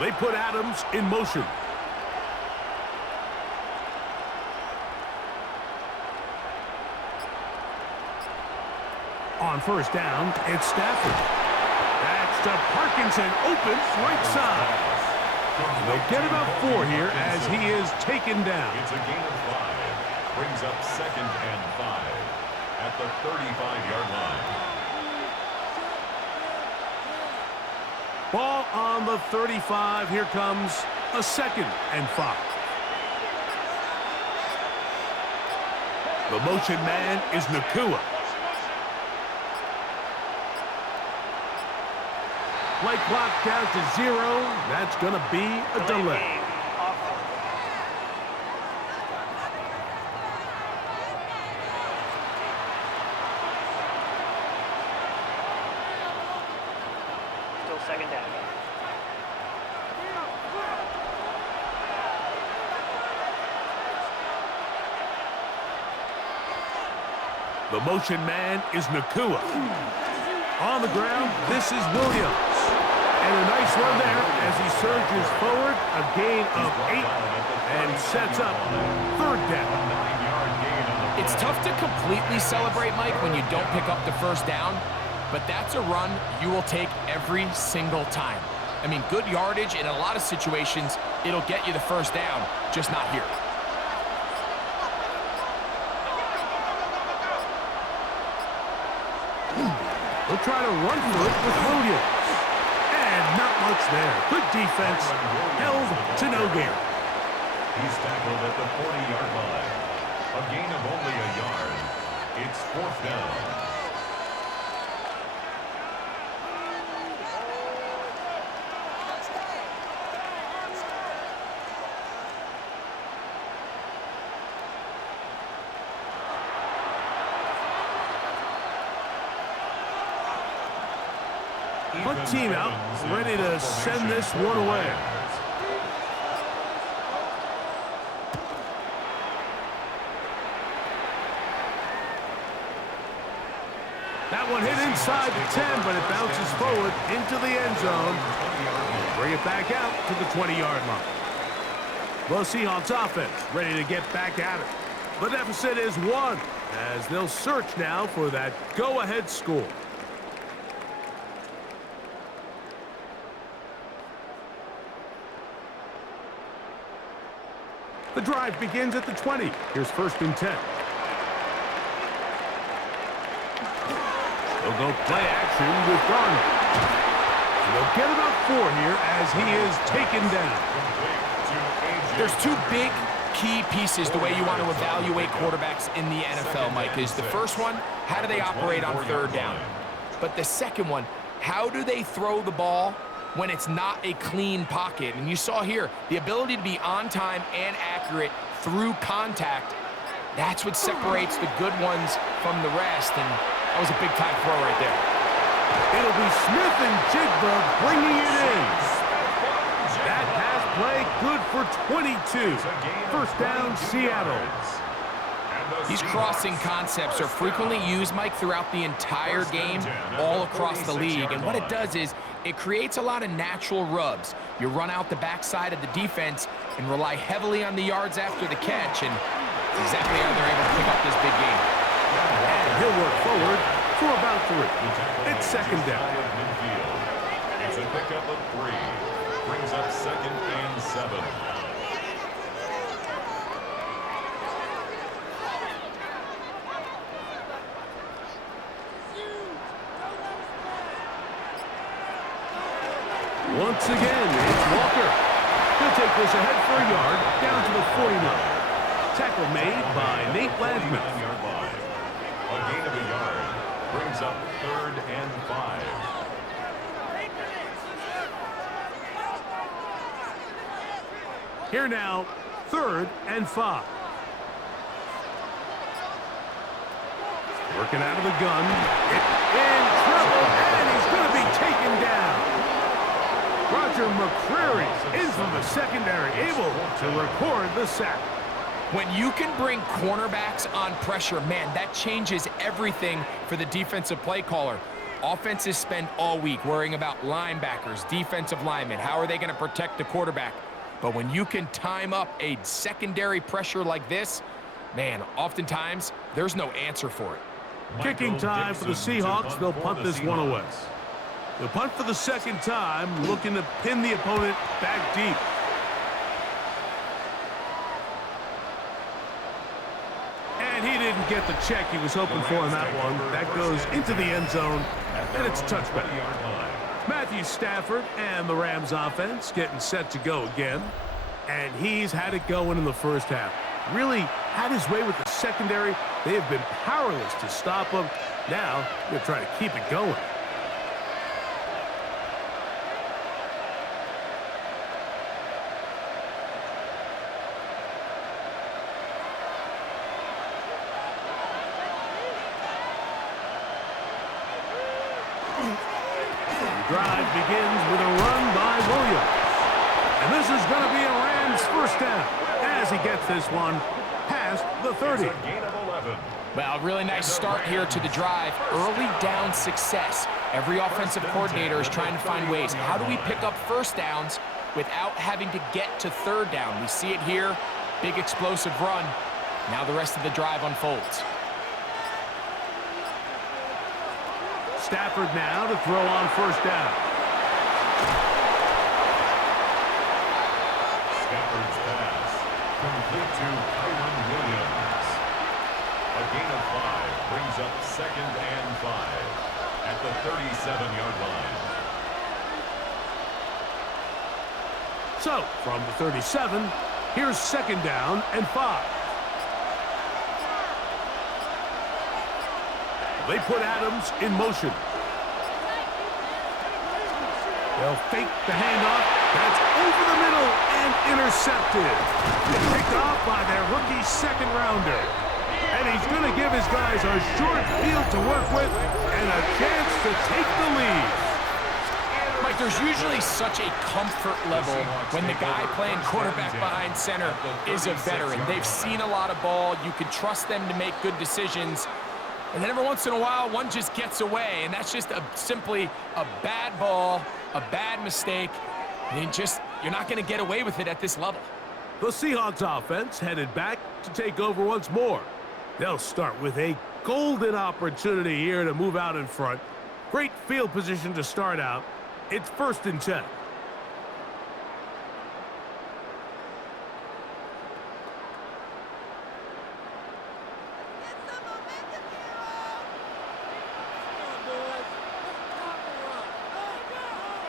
They put Adams in motion. On first down, it's Stafford. That's to Parkinson, open right side. They'll get about 4 here as he is taken down. It's a gain of 5. Brings up 2nd and 5 at the 35-yard line. Ball on the 35. Here comes a 2nd and 5. The motion man is Nakua. Play clock down to 0. That's going to be a delay. Still 2nd down. The motion man is Nakua. On the ground, this is Williams. And a nice run there as he surges forward, a gain of 8, and sets up 3rd down. It's tough to completely celebrate, Mike, when you don't pick up the first down, but that's a run you will take every single time. I mean, good yardage in a lot of situations, it'll get you the first down, just not here. They'll try to run for it with Williams. And not much there. Good defense. Held to no gain. He's tackled at the 40-yard line. A gain of only a yard. It's 4th down. Punt team out, ready to send this one away. That one hit inside the 10, but it bounces forward into the end zone. Bring it back out to the 20-yard line. The Seahawks offense ready to get back at it. The deficit is 1 as they'll search now for that go-ahead score. The drive begins at the 20. Here's 1st and 10. They'll go play action with Garner. And they'll get about 4 here as he is taken down. There's two big key pieces the way you want to evaluate quarterbacks in the NFL, Mike, is the first one, how do they operate on third down? But the second one, how do they throw the ball when it's not a clean pocket? And you saw here, the ability to be on time and accurate through contact, that's what separates the good ones from the rest, and that was a big-time throw right there. It'll be Smith and Jigba bringing it in. That pass play good for 22. First down, Seattle. These crossing concepts are frequently used, Mike, throughout the entire game, all across the league. And what it does is it creates a lot of natural rubs. You run out the backside of the defense and rely heavily on the yards after the catch, and that's exactly how they're able to pick up this big game. And he'll work forward for about 3. It's second down. It's a pickup of 3. Brings up 2nd and 7. Once again, it's Walker. He'll take this ahead for a yard, down to the 49. Tackle made by Nate Ladman. A gain of a yard. Brings up 3rd and 5. Here now, 3rd and 5. Working out of the gun. In trouble, and he's going to be taken down. Roger McCreary in from the secondary, able to record the sack. When you can bring cornerbacks on pressure, man, that changes everything for the defensive play caller. Offenses spend all week worrying about linebackers, defensive linemen. How are they going to protect the quarterback? But when you can time up a secondary pressure like this, man, oftentimes there's no answer for it. Kicking time for the Seahawks. They'll punt this one away. The punt for the second time, looking to pin the opponent back deep. And he didn't get the check he was hoping for on that one. That goes into the end zone, and it's a touchback. Matthew Stafford and the Rams offense getting set to go again. And he's had it going in the first half. Really had his way with the secondary. They have been powerless to stop him. Now, they're trying to keep it going. Drive begins with a run by Williams. And this is going to be a Rams first down as he gets this one past the 30. Well, really nice start here to the drive. Early down success. Every offensive coordinator is trying to find ways. How do we pick up first downs without having to get to third down? We see it here. Big explosive run. Now the rest of the drive unfolds. Stafford now to throw on first down. Stafford's pass complete to Kyron Williams. A gain of 5 brings up 2nd and 5 at the 37-yard line. So, from the 37, here's 2nd down and 5. They put Adams in motion. They'll fake the handoff. That's over the middle and intercepted. Picked off by their rookie second-rounder. And he's going to give his guys a short field to work with and a chance to take the lead. Mike, there's usually such a comfort level when the guy playing quarterback behind center is a veteran. They've seen a lot of ball. You can trust them to make good decisions. And then every once in a while, one just gets away, and that's just simply a bad ball, a bad mistake. And you're not going to get away with it at this level. The Seahawks offense headed back to take over once more. They'll start with a golden opportunity here to move out in front. Great field position to start out. It's 1st and 10.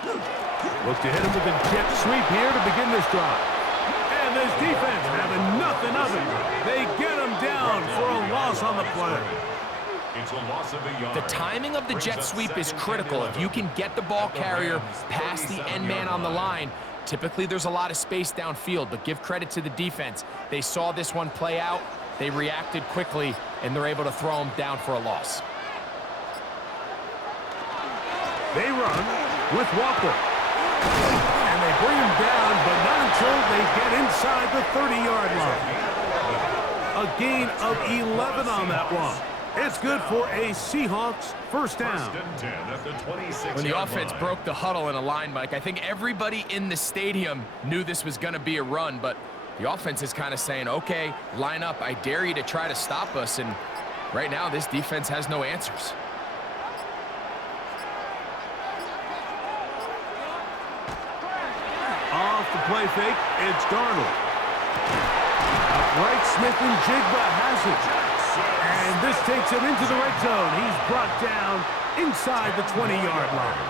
Look to hit him with a jet sweep here to begin this drive. And this defense having nothing of it. They get him down for a loss on the play. It's a loss of a yard. The timing of the jet sweep is critical. If you can get the ball carrier past the end man on the line, typically there's a lot of space downfield, but give credit to the defense. They saw this one play out, they reacted quickly, and they're able to throw him down for a loss. They run with Walker. And they bring him down, but not until they get inside the 30-yard line. A gain of 11 on that one. It's good for a Seahawks first down. When the offense broke the huddle in a line, Mike, I think everybody in the stadium knew this was going to be a run, but the offense is kind of saying, okay, line up. I dare you to try to stop us, and right now this defense has no answers. Off the play fake, it's Darnold. Right, Smith and Jigba has it. And this takes him into the red zone. He's brought down inside the 20-yard line.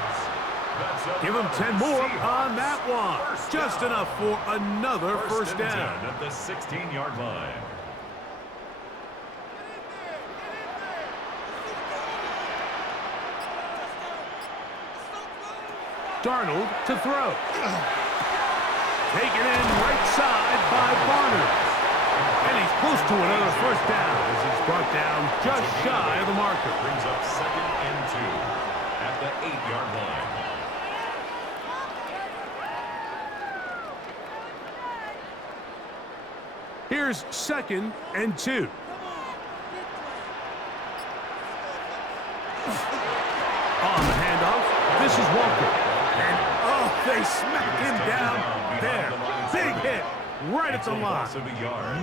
Give him 10 more on that one. Just enough for another first down. At the 16-yard line. Darnold to throw. Taken in right side by Barner. And he's close to another first down as he's brought down just shy of the marker. Brings up 2nd and 2 at the 8-yard line. Here's 2nd and 2. On the handoff, this is Walker. And, oh, they smack him down there. Big hit. Right at the line.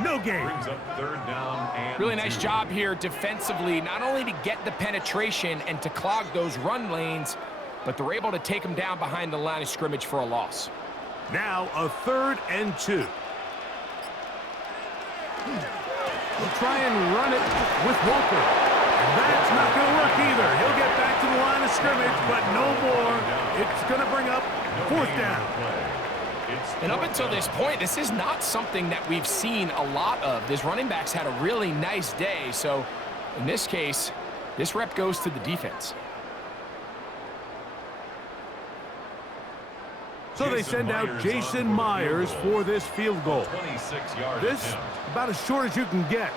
No gain. Brings up 3rd down and Really nice 2. job here defensively, not only to get the penetration and to clog those run lanes, but they're able to take them down behind the line of scrimmage for a loss. Now a 3rd and 2. We'll try and run it with Walker. And that's not going to work either. He'll get back to the line of scrimmage, but no more. It's going to bring up 4th down. And up until this point, this is not something that we've seen a lot of. This running back's had a really nice day, so in this case, this rep goes to the defense. So they send out Jason Myers for this field goal. 26-yard This, attempt. about as short as you can get.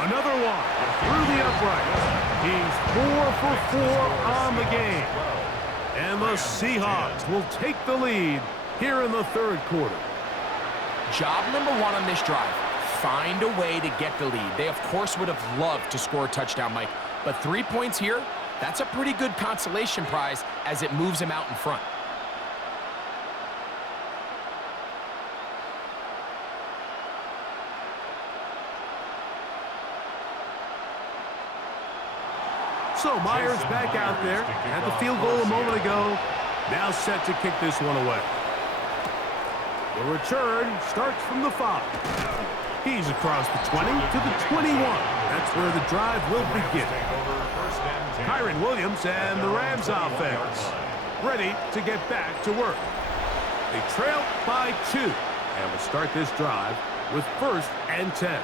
Another one through the upright. He's 4 for 4 on the game. And the Seahawks will take the lead here in the 3rd quarter. Job number 1 on this drive, find a way to get the lead. They, of course, would have loved to score a touchdown, Mike. But 3 points here, that's a pretty good consolation prize as it moves them out in front. So Myers back out there, had the field goal a moment ago, now set to kick this one away. The return starts from the 5. He's across the 20 to the 21. That's where the drive will begin. Kyron Williams and the Rams offense ready to get back to work. They trail by 2 and will start this drive with 1st and 10.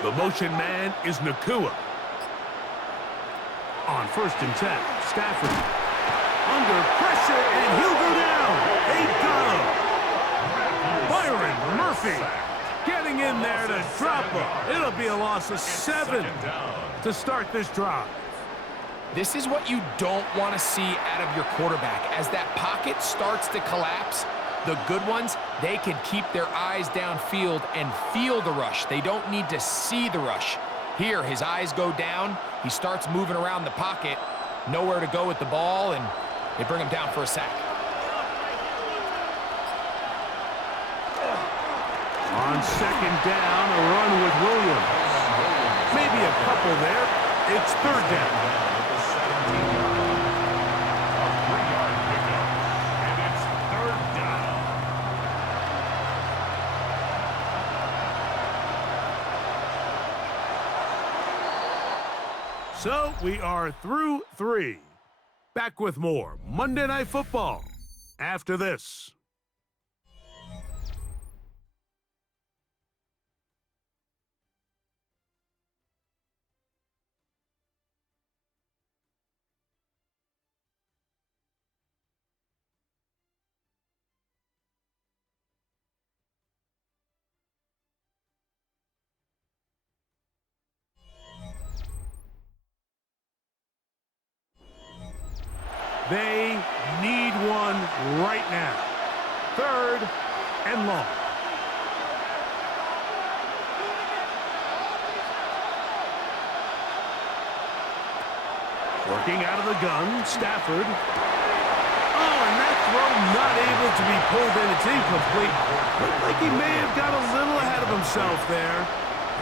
The motion man is Nakua. On 1st and 10, Stafford. Under pressure, and he'll go down. They got him. Byron Murphy getting in there to drop him. It'll be a loss of 7 to start this drive. This is what you don't want to see out of your quarterback. As that pocket starts to collapse, the good ones, they can keep their eyes downfield and feel the rush. They don't need to see the rush. Here, his eyes go down. He starts moving around the pocket. Nowhere to go with the ball, and they bring him down for a sack. On On second down, a run with Williams. Maybe a couple there. It's third down. At the 17-yard line. A 3-yard pickup. And it's third down. So we are through 3. Back with more Monday Night Football after this. They need one right now. Third and long. Working out of the gun, Stafford. Oh, and that throw not able to be pulled in. It's incomplete. Looked like he may have got a little ahead of himself there.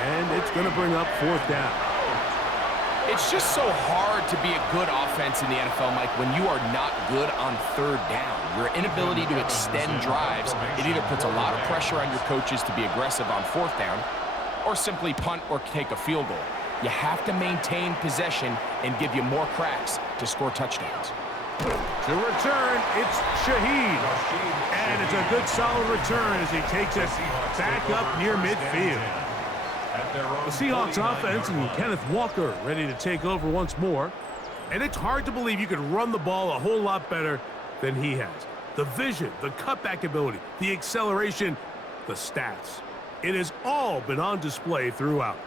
And it's going to bring up fourth down. It's just so hard to be a good offense in the NFL, Mike, when you are not good on third down. Your inability to extend drives, it either puts a lot of pressure on your coaches to be aggressive on fourth down or simply punt or take a field goal. You have to maintain possession and give you more cracks to score touchdowns. To return, it's Shaheed. And it's a good solid return as he takes it back up near midfield. The Seahawks offense and Kenneth Walker ready to take over once more. And it's hard to believe you could run the ball a whole lot better than he has. The vision, the cutback ability, the acceleration, the stats. It has all been on display throughout.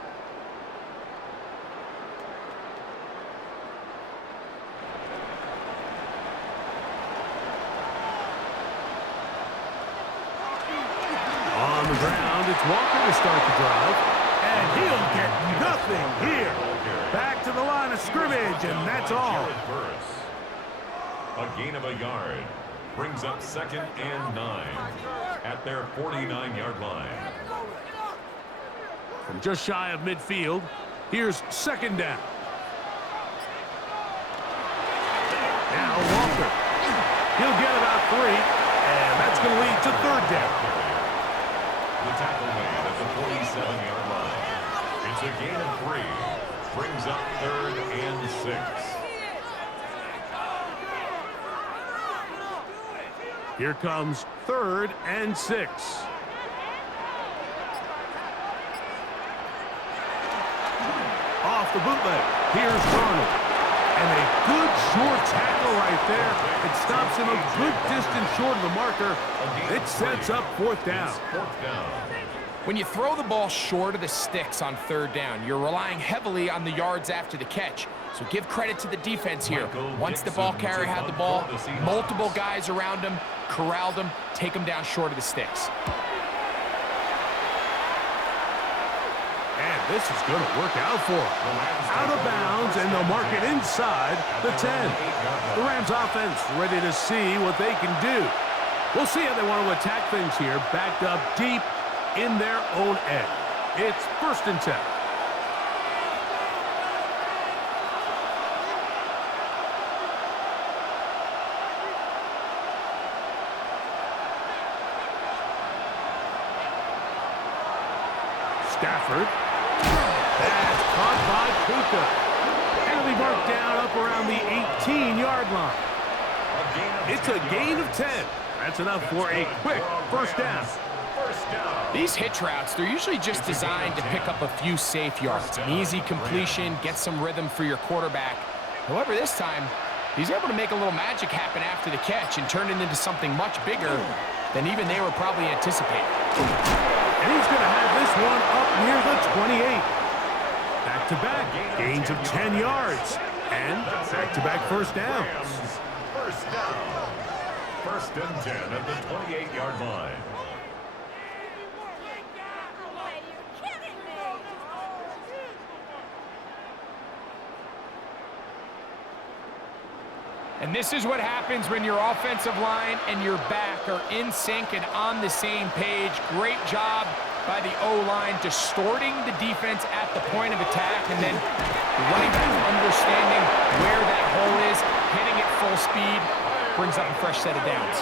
On the ground, it's Walker to start the drive. And he'll get nothing here. Back to the line of scrimmage, and that's all. A gain of a yard brings up second and 9 at their 49-yard line. From just shy of midfield, here's second down. Now Walker. He'll get about 3, and that's going to lead to third down. The tackle made at the 47-yard line. It's a gain of 3. Brings up third and 6. Here comes third and 6. Off the bootleg. Here's Darnold. And a good short tackle right there. It stops him a good distance short of the marker. It sets up fourth down. When you throw the ball short of the sticks on third down, you're relying heavily on the yards after the catch. So give credit to the defense here. Once the ball carrier had the ball, multiple guys around him, corralled him, take him down short of the sticks. And this is going to work out for him. Out of bounds, and they'll mark it inside the 10. The Rams offense ready to see what they can do. We'll see how they want to attack things here, backed up deep in their own end. It's first and 10. Stafford. That's caught by Puka. And it'll be marked down up around the 18-yard line. It's a gain of 10. That's enough for a quick first down. These hitch routes, they're usually just designed to pick up a few safe yards. An easy completion, get some rhythm for your quarterback. However, this time, he's able to make a little magic happen after the catch and turn it into something much bigger than even they were probably anticipating. And he's going to have this one up near the 28. Back-to-back gains of 10 yards. And back-to-back first downs. First down. First and 10 at the 28-yard line. And this is what happens when your offensive line and your back are in sync and on the same page. Great job by the O-line distorting the defense at the point of attack, and then the running back understanding where that hole is, hitting it full speed, brings up a fresh set of downs.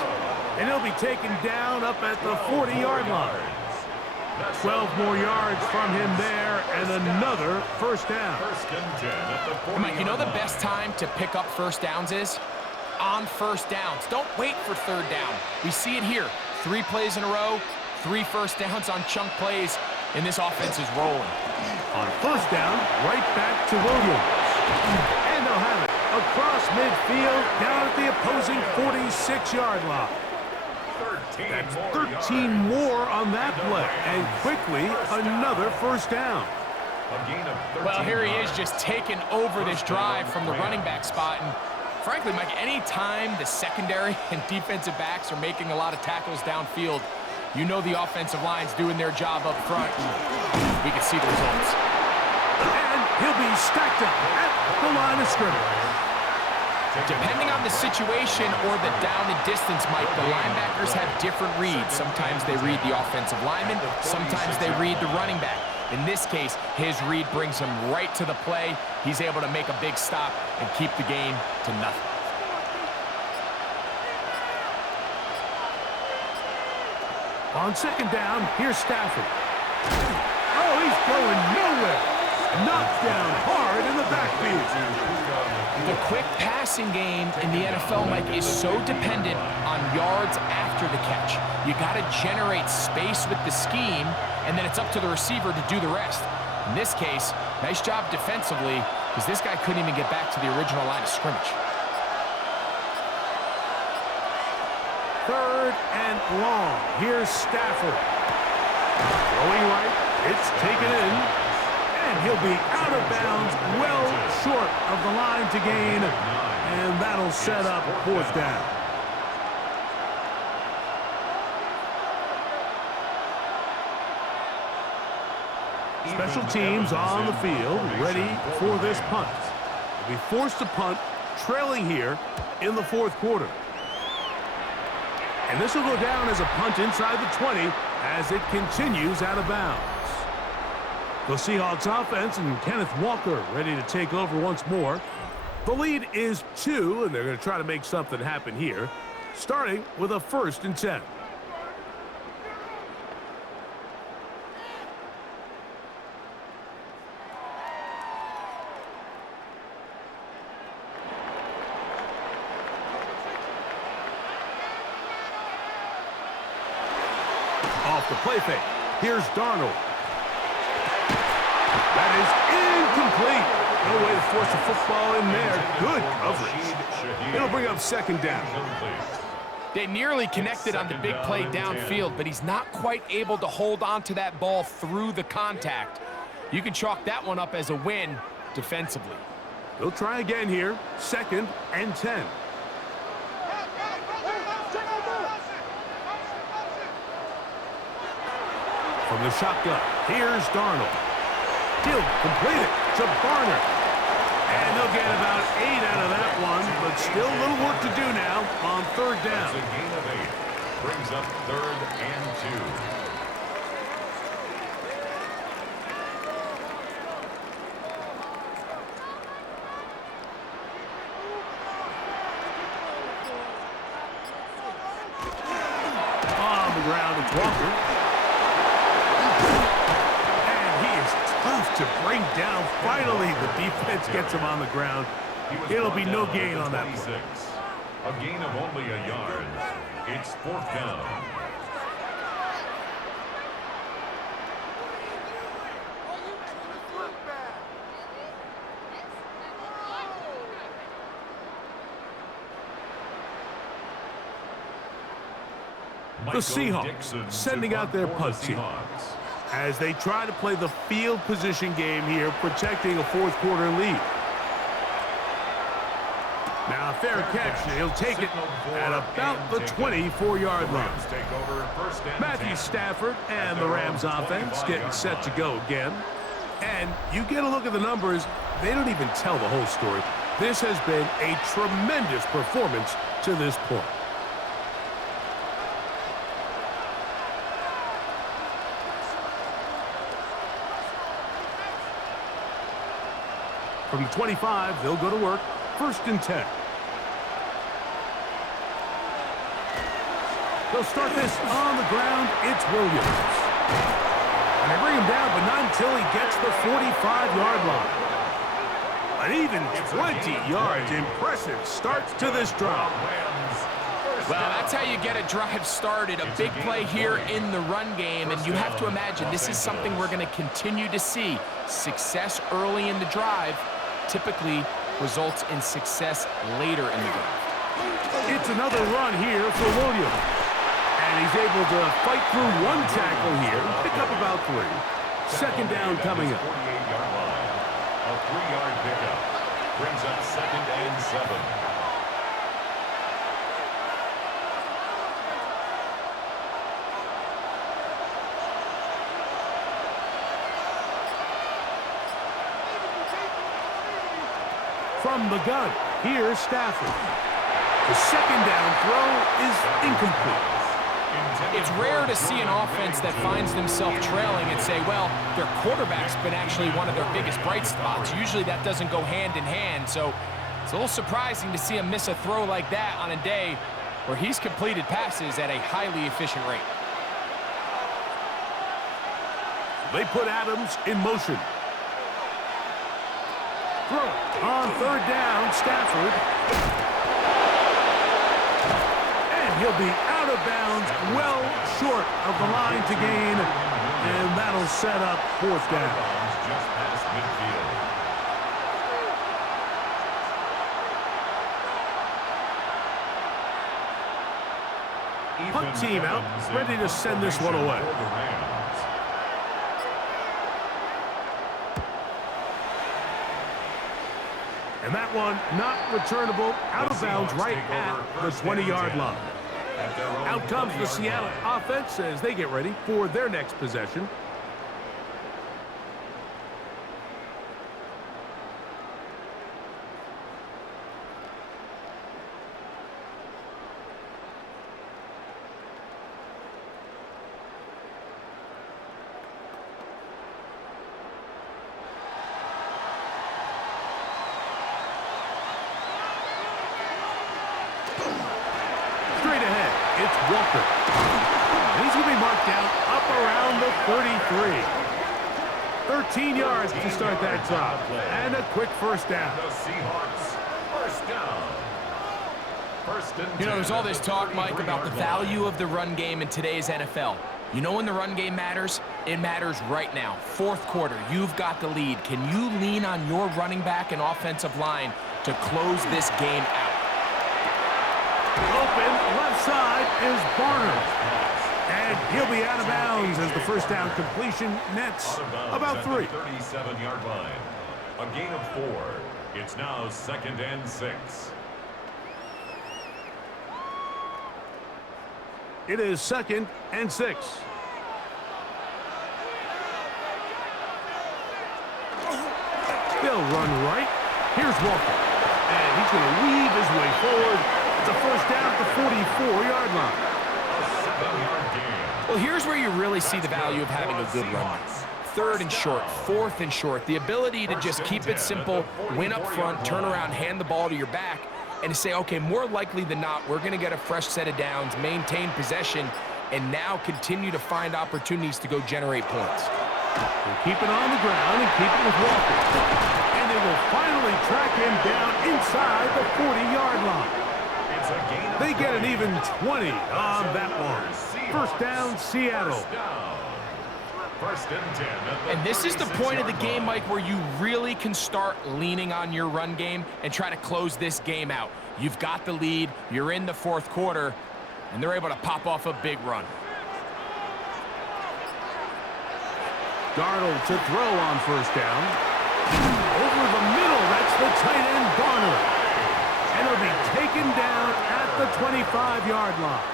And he'll be taken down up at the 40-yard line. 12 more yards from him there, and another first down. Mike, you know the best time to pick up first downs is? On first downs. Don't wait for third down. We see it here. 3 plays in a row, 3 first downs on chunk plays, and this offense is rolling. On first down, right back to Williams. And they'll have it across midfield, down at the opposing 46-yard line. That's 13 more on that play, and quickly another first down. Well, here he is just taking over this drive from the running back spot, and frankly, Mike, any time the secondary and defensive backs are making a lot of tackles downfield, you know the offensive line's doing their job up front. We can see the results. And he'll be stacked up at the line of scrimmage. Depending on the situation or the down and distance, Mike, the linebackers have different reads. Sometimes they read the offensive lineman, sometimes they read the running back. In this case, his read brings him right to the play. He's able to make a big stop and keep the game to nothing. On second down, here's Stafford. Oh, he's going nowhere. Knocked down hard in the backfield. The quick passing game in the NFL, Mike, is so dependent on yards after the catch. You got to generate space with the scheme, and then it's up to the receiver to do the rest. In this case, nice job defensively, because this guy couldn't even get back to the original line of scrimmage. Third and long. Here's Stafford. Going right. It's taken in. And he'll be out of bounds, well short of the line to gain. And that'll set up fourth down. Special teams on the field, ready for this punt. They'll be forced to punt, trailing here in the fourth quarter. And this will go down as a punt inside the 20 as it continues out of bounds. The Seahawks offense and Kenneth Walker ready to take over once more. The lead is 2, and they're going to try to make something happen here, starting with a 1st and 10. Off the play fake. Here's Darnold. That is incomplete. No way to force the football in there. Good coverage. It'll bring up second down. They nearly connected on the big play downfield, but he's not quite able to hold on to that ball through the contact. You can chalk that one up as a win defensively. They'll try again here. 2nd and 10. From the shotgun, here's Darnold. He'll complete it to Barner. And they'll get about 8 out of that one, but still a little work to do now on 3rd down. A gain of 8 brings up 3rd and 2. On the ground, it's Walker. To bring down. Finally, the defense gets him on the ground. It'll be no gain on that play. A gain of only a yard. It's 4th down. The Seahawks sending out their punt team as they try to play the field position game here, protecting a 4th quarter lead. Now, a fair catch. He'll take it at about the 24-yard line. Matthew Stafford and the Rams offense getting set to go again. And you get a look at the numbers, they don't even tell the whole story. This has been a tremendous performance to this point. From the 25, they'll go to work. 1st and 10. They'll start this on the ground. It's Williams. And they bring him down, but not until he gets the 45-yard line. An even 20 yards. Impressive start to this drive. Well, that's how you get a drive started. A big play here in the run game, and you have to imagine this is something we're going to continue to see. Success early in the drive typically results in success later in the drive. It's another run here for Williams. And he's able to fight through one tackle here, pick up about 3. 2nd down coming up. 48-yard line. A 3-yard pickup brings up 2nd and 7. From the gun, here's Stafford. The 2nd down throw is incomplete. It's rare to see an offense that finds themselves trailing and say, well, their quarterback's been actually one of their biggest bright spots. Usually that doesn't go hand in hand, so it's a little surprising to see him miss a throw like that on a day where he's completed passes at a highly efficient rate. They put Adams in motion. Throw on 3rd down, Stafford. And he'll be out of bounds, well short of the line to gain, and that'll set up 4th down. Just past midfield. Punt team out, ready to send this one away. And that one not returnable, out of bounds right at the 20-yard line. Out comes the Seattle offense as they get ready for their next possession. It's Walker. And he's going to be marked down up around the 33. 13 yards to start that drive. And a quick 1st down. The Seahawks, 1st down. 1st and 10. You know, there's all this talk, Mike, about the value of the run game in today's NFL. You know when the run game matters? It matters right now. 4th quarter, you've got the lead. Can you lean on your running back and offensive line to close this game out? Open, left side is Barner. And he'll be out of bounds as the 1st down completion nets about 3. 37-yard line. A gain of 4. It's now 2nd and 6. It is 2nd and 6. They'll run right. Here's Walker. And he's going to weave his way forward. It's a 1st down at the 44-yard line. Well, here's where you really see the value of having a good run. 3rd and short, 4th and short. The ability to just keep it simple, win up front, turn around, hand the ball to your back, and to say, okay, more likely than not, we're going to get a fresh set of downs, maintain possession, and now continue to find opportunities to go generate points. They keep it on the ground and keep it with Walker. And they will finally track him down inside the 40-yard line. They get an even 20 on that one. 1st down, Seattle. 1st and 10. And this is the point of the game, Mike, where you really can start leaning on your run game and try to close this game out. You've got the lead, you're in the 4th quarter, and they're able to pop off a big run. Darnold to throw on 1st down. Over the middle, that's the tight end, Barner. And he'll be taken down at the 25-yard line.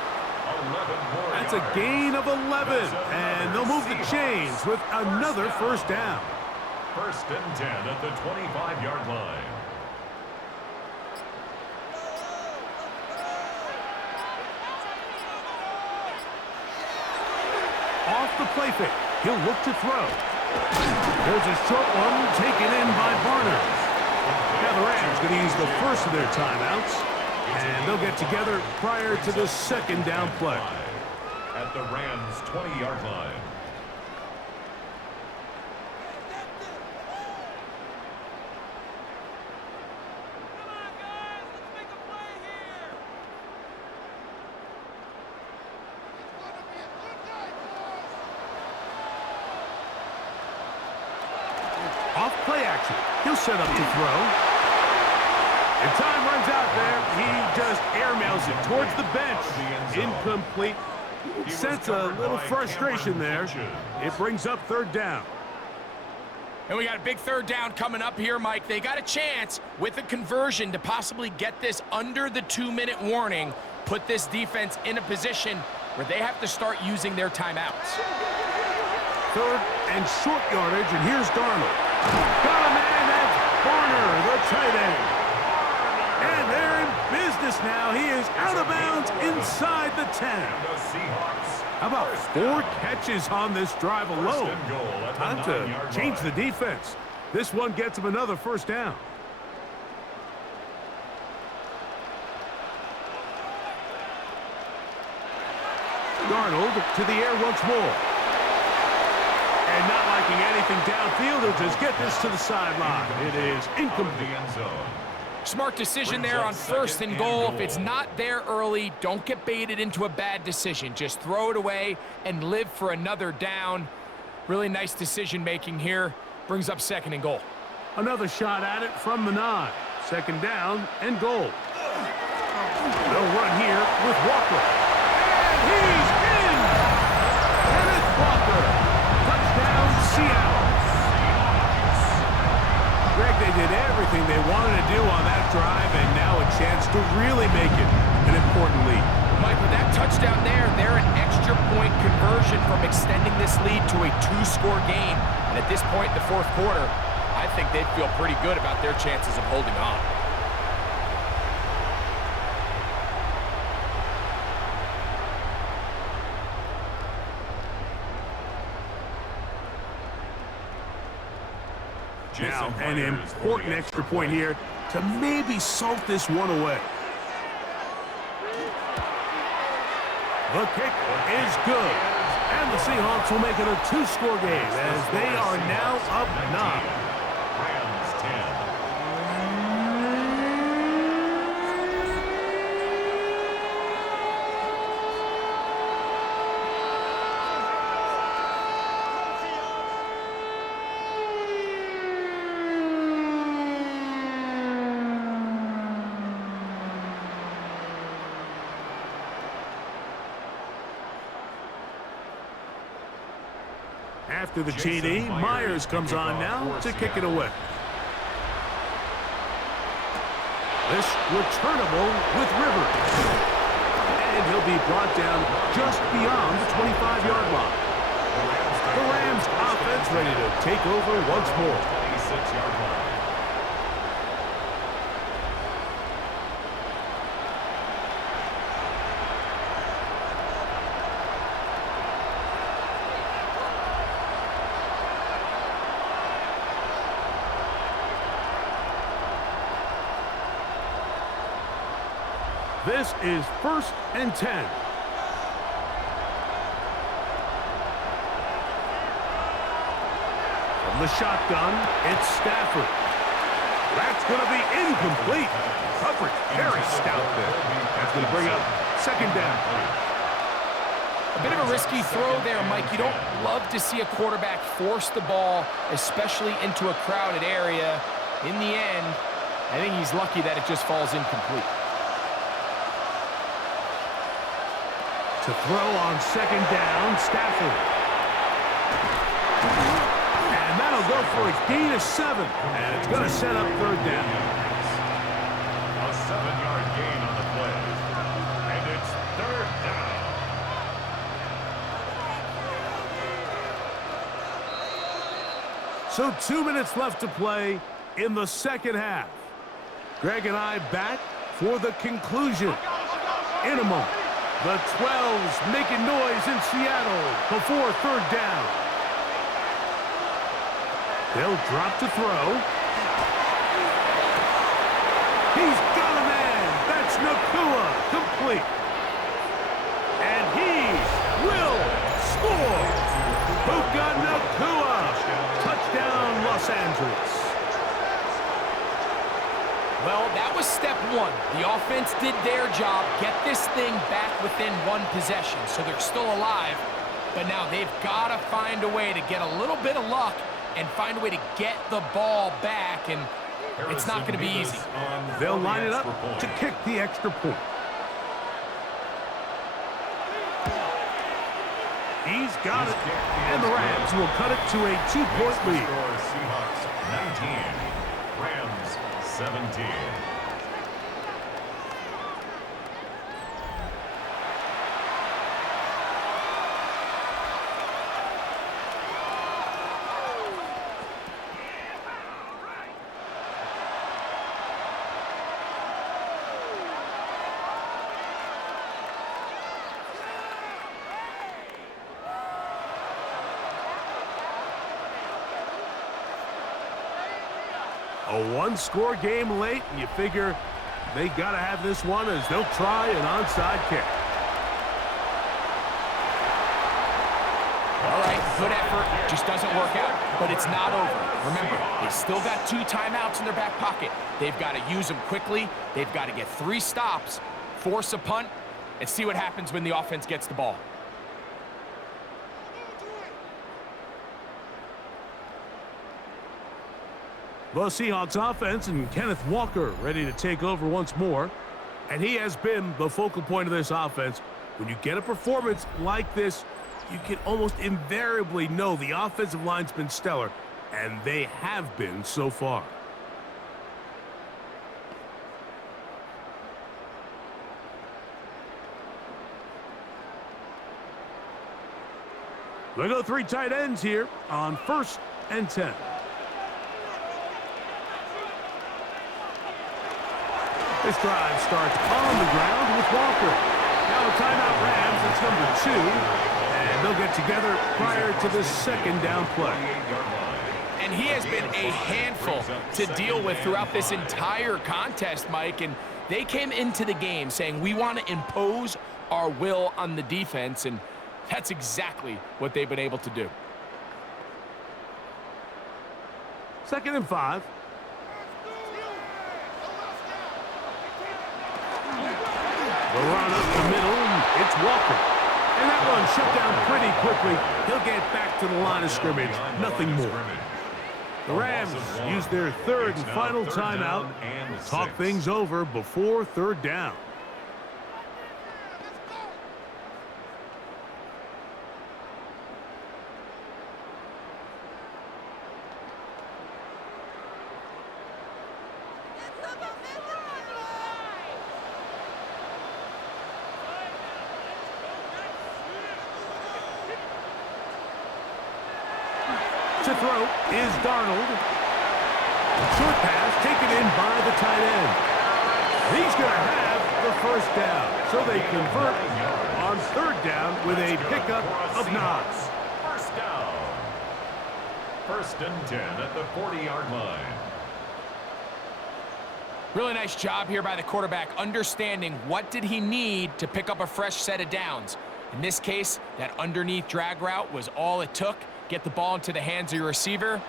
That's a gain of 11, and they'll move the chains with another 1st down. 1st and 10 at the 25-yard line. off the play fake. He'll look to throw. There's a short one taken in by Barner. Now the Rams going to use the first of their timeouts, and they'll get together prior to the second down play. At the Rams' 20-yard line. Off play action. He'll set up to throw. And time runs out there. He just airmails it towards the bench. Incomplete. Sense a little frustration there. It brings up third down. And we got a big third down coming up here, Mike. They got a chance with a conversion to possibly get this under the 2-minute warning, put this defense in a position where they have to start using their timeouts. Third and short yardage, and here's Darnold. Got a man, that's Barner, the tight end. And they're in business now. He is out of bounds inside the 10. The Seahawks. How about 4 catches on this drive alone? Time to change the defense. This one gets him another first down. Darnold to the air once more. And not liking anything downfield, he'll just get this to the sideline. It is incomplete. Smart decision there on first and goal. If it's not there early, don't get baited into a bad decision. Just throw it away and live for another down. Really nice decision-making here. Brings up second and goal. Another shot at it from the 9. Second down and goal. They'll run here with Walker. And he's in! Kenneth Walker. Touchdown, Seattle. Greg, they did everything they wanted to do on that drive, and now a chance to really make it an important lead. Mike, with that touchdown there, they're an extra point conversion from extending this lead to a 2-score game. And at this point in the fourth quarter, I think they'd feel pretty good about their chances of holding on. Now, an important extra point here to maybe salt this one away. The kick is good. And the Seahawks will make it a 2-score game as they are now up 9. Rams 10. After the TD, Myers comes on now to kick it away. This returnable with Rivers. And he'll be brought down just beyond the 25-yard line. The Rams offense ready to take over once more. 26-yard line. This is 1st and 10. From the shotgun, it's Stafford. That's going to be incomplete. Coverage very stout there. That's going to bring up second down. A bit of a risky throw there, Mike. You don't love to see a quarterback force the ball, especially into a crowded area. In the end, I think he's lucky that it just falls incomplete. To throw on second down, Stafford. And that'll go for a gain of 7. And it's going to set up third down. A 7-yard gain on the play. And it's third down. So 2 minutes left to play in the second half. Greg and I back for the conclusion in a moment. The 12's making noise in Seattle before third down. They'll drop to throw. He's got a man. That's Nakua, complete. And he will score. Puka Nakua. Touchdown, Los Angeles. Well, that was step one. The offense did their job, get this thing back within one possession, so they're still alive. But now they've got to find a way to get a little bit of luck and find a way to get the ball back, and it's not going to be easy. They'll line it up to kick the extra point. He's got it, and the Rams will cut it to a 2-point lead. Seahawks 19, Rams 17. A one-score game late, and you figure they got to have this one as they'll try an onside kick. All right, good effort. Just doesn't work out, but it's not over. Remember, they still got 2 timeouts in their back pocket. They've got to use them quickly. They've got to get 3 stops, force a punt, and see what happens when the offense gets the ball. The Seahawks offense and Kenneth Walker ready to take over once more. And he has been the focal point of this offense. When you get a performance like this, you can almost invariably know the offensive line's been stellar, and they have been so far. They go 3 tight ends here on 1st and 10. This drive starts on the ground with Walker. Now a timeout Rams, it's number 2. And they'll get together prior to the 2nd down play. And he has been a handful to deal with throughout this entire contest, Mike. And they came into the game saying, we want to impose our will on the defense. And that's exactly what they've been able to do. 2nd and 5. The run up the middle, it's Walker. And that one shut down pretty quickly. He'll get back to the line of scrimmage, nothing more. The Rams use their 3rd and final timeout. Talk things over before 3rd down. To throw is Darnold. Short pass taken in by the tight end. He's going to have the 1st down. So they convert on 3rd down with a pickup of 9. 1st down. 1st and 10 at the 40-yard line. Really nice job here by the quarterback, understanding what did he need to pick up a fresh set of downs. In this case, that underneath drag route was all it took. Get the ball into the hands of your receiver,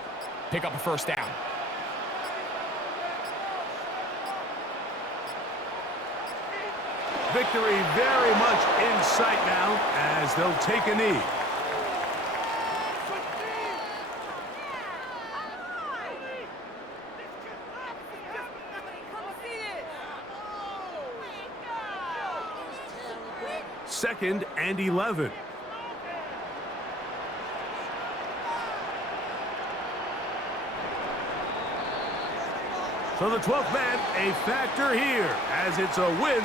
pick up a 1st down. Victory very much in sight now as they'll take a knee. Second and 11. So the 12th man a factor here as it's a win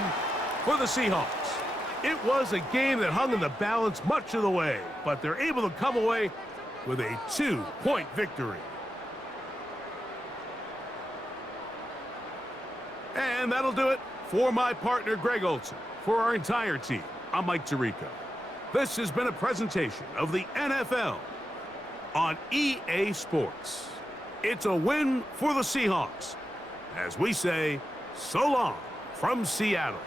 for the Seahawks. It was a game that hung in the balance much of the way, but they're able to come away with a 2-point victory. And that'll do it for my partner, Greg Olson, for our entire team. I'm Mike Tirico. This has been a presentation of the NFL on EA Sports. It's a win for the Seahawks. As we say, so long from Seattle.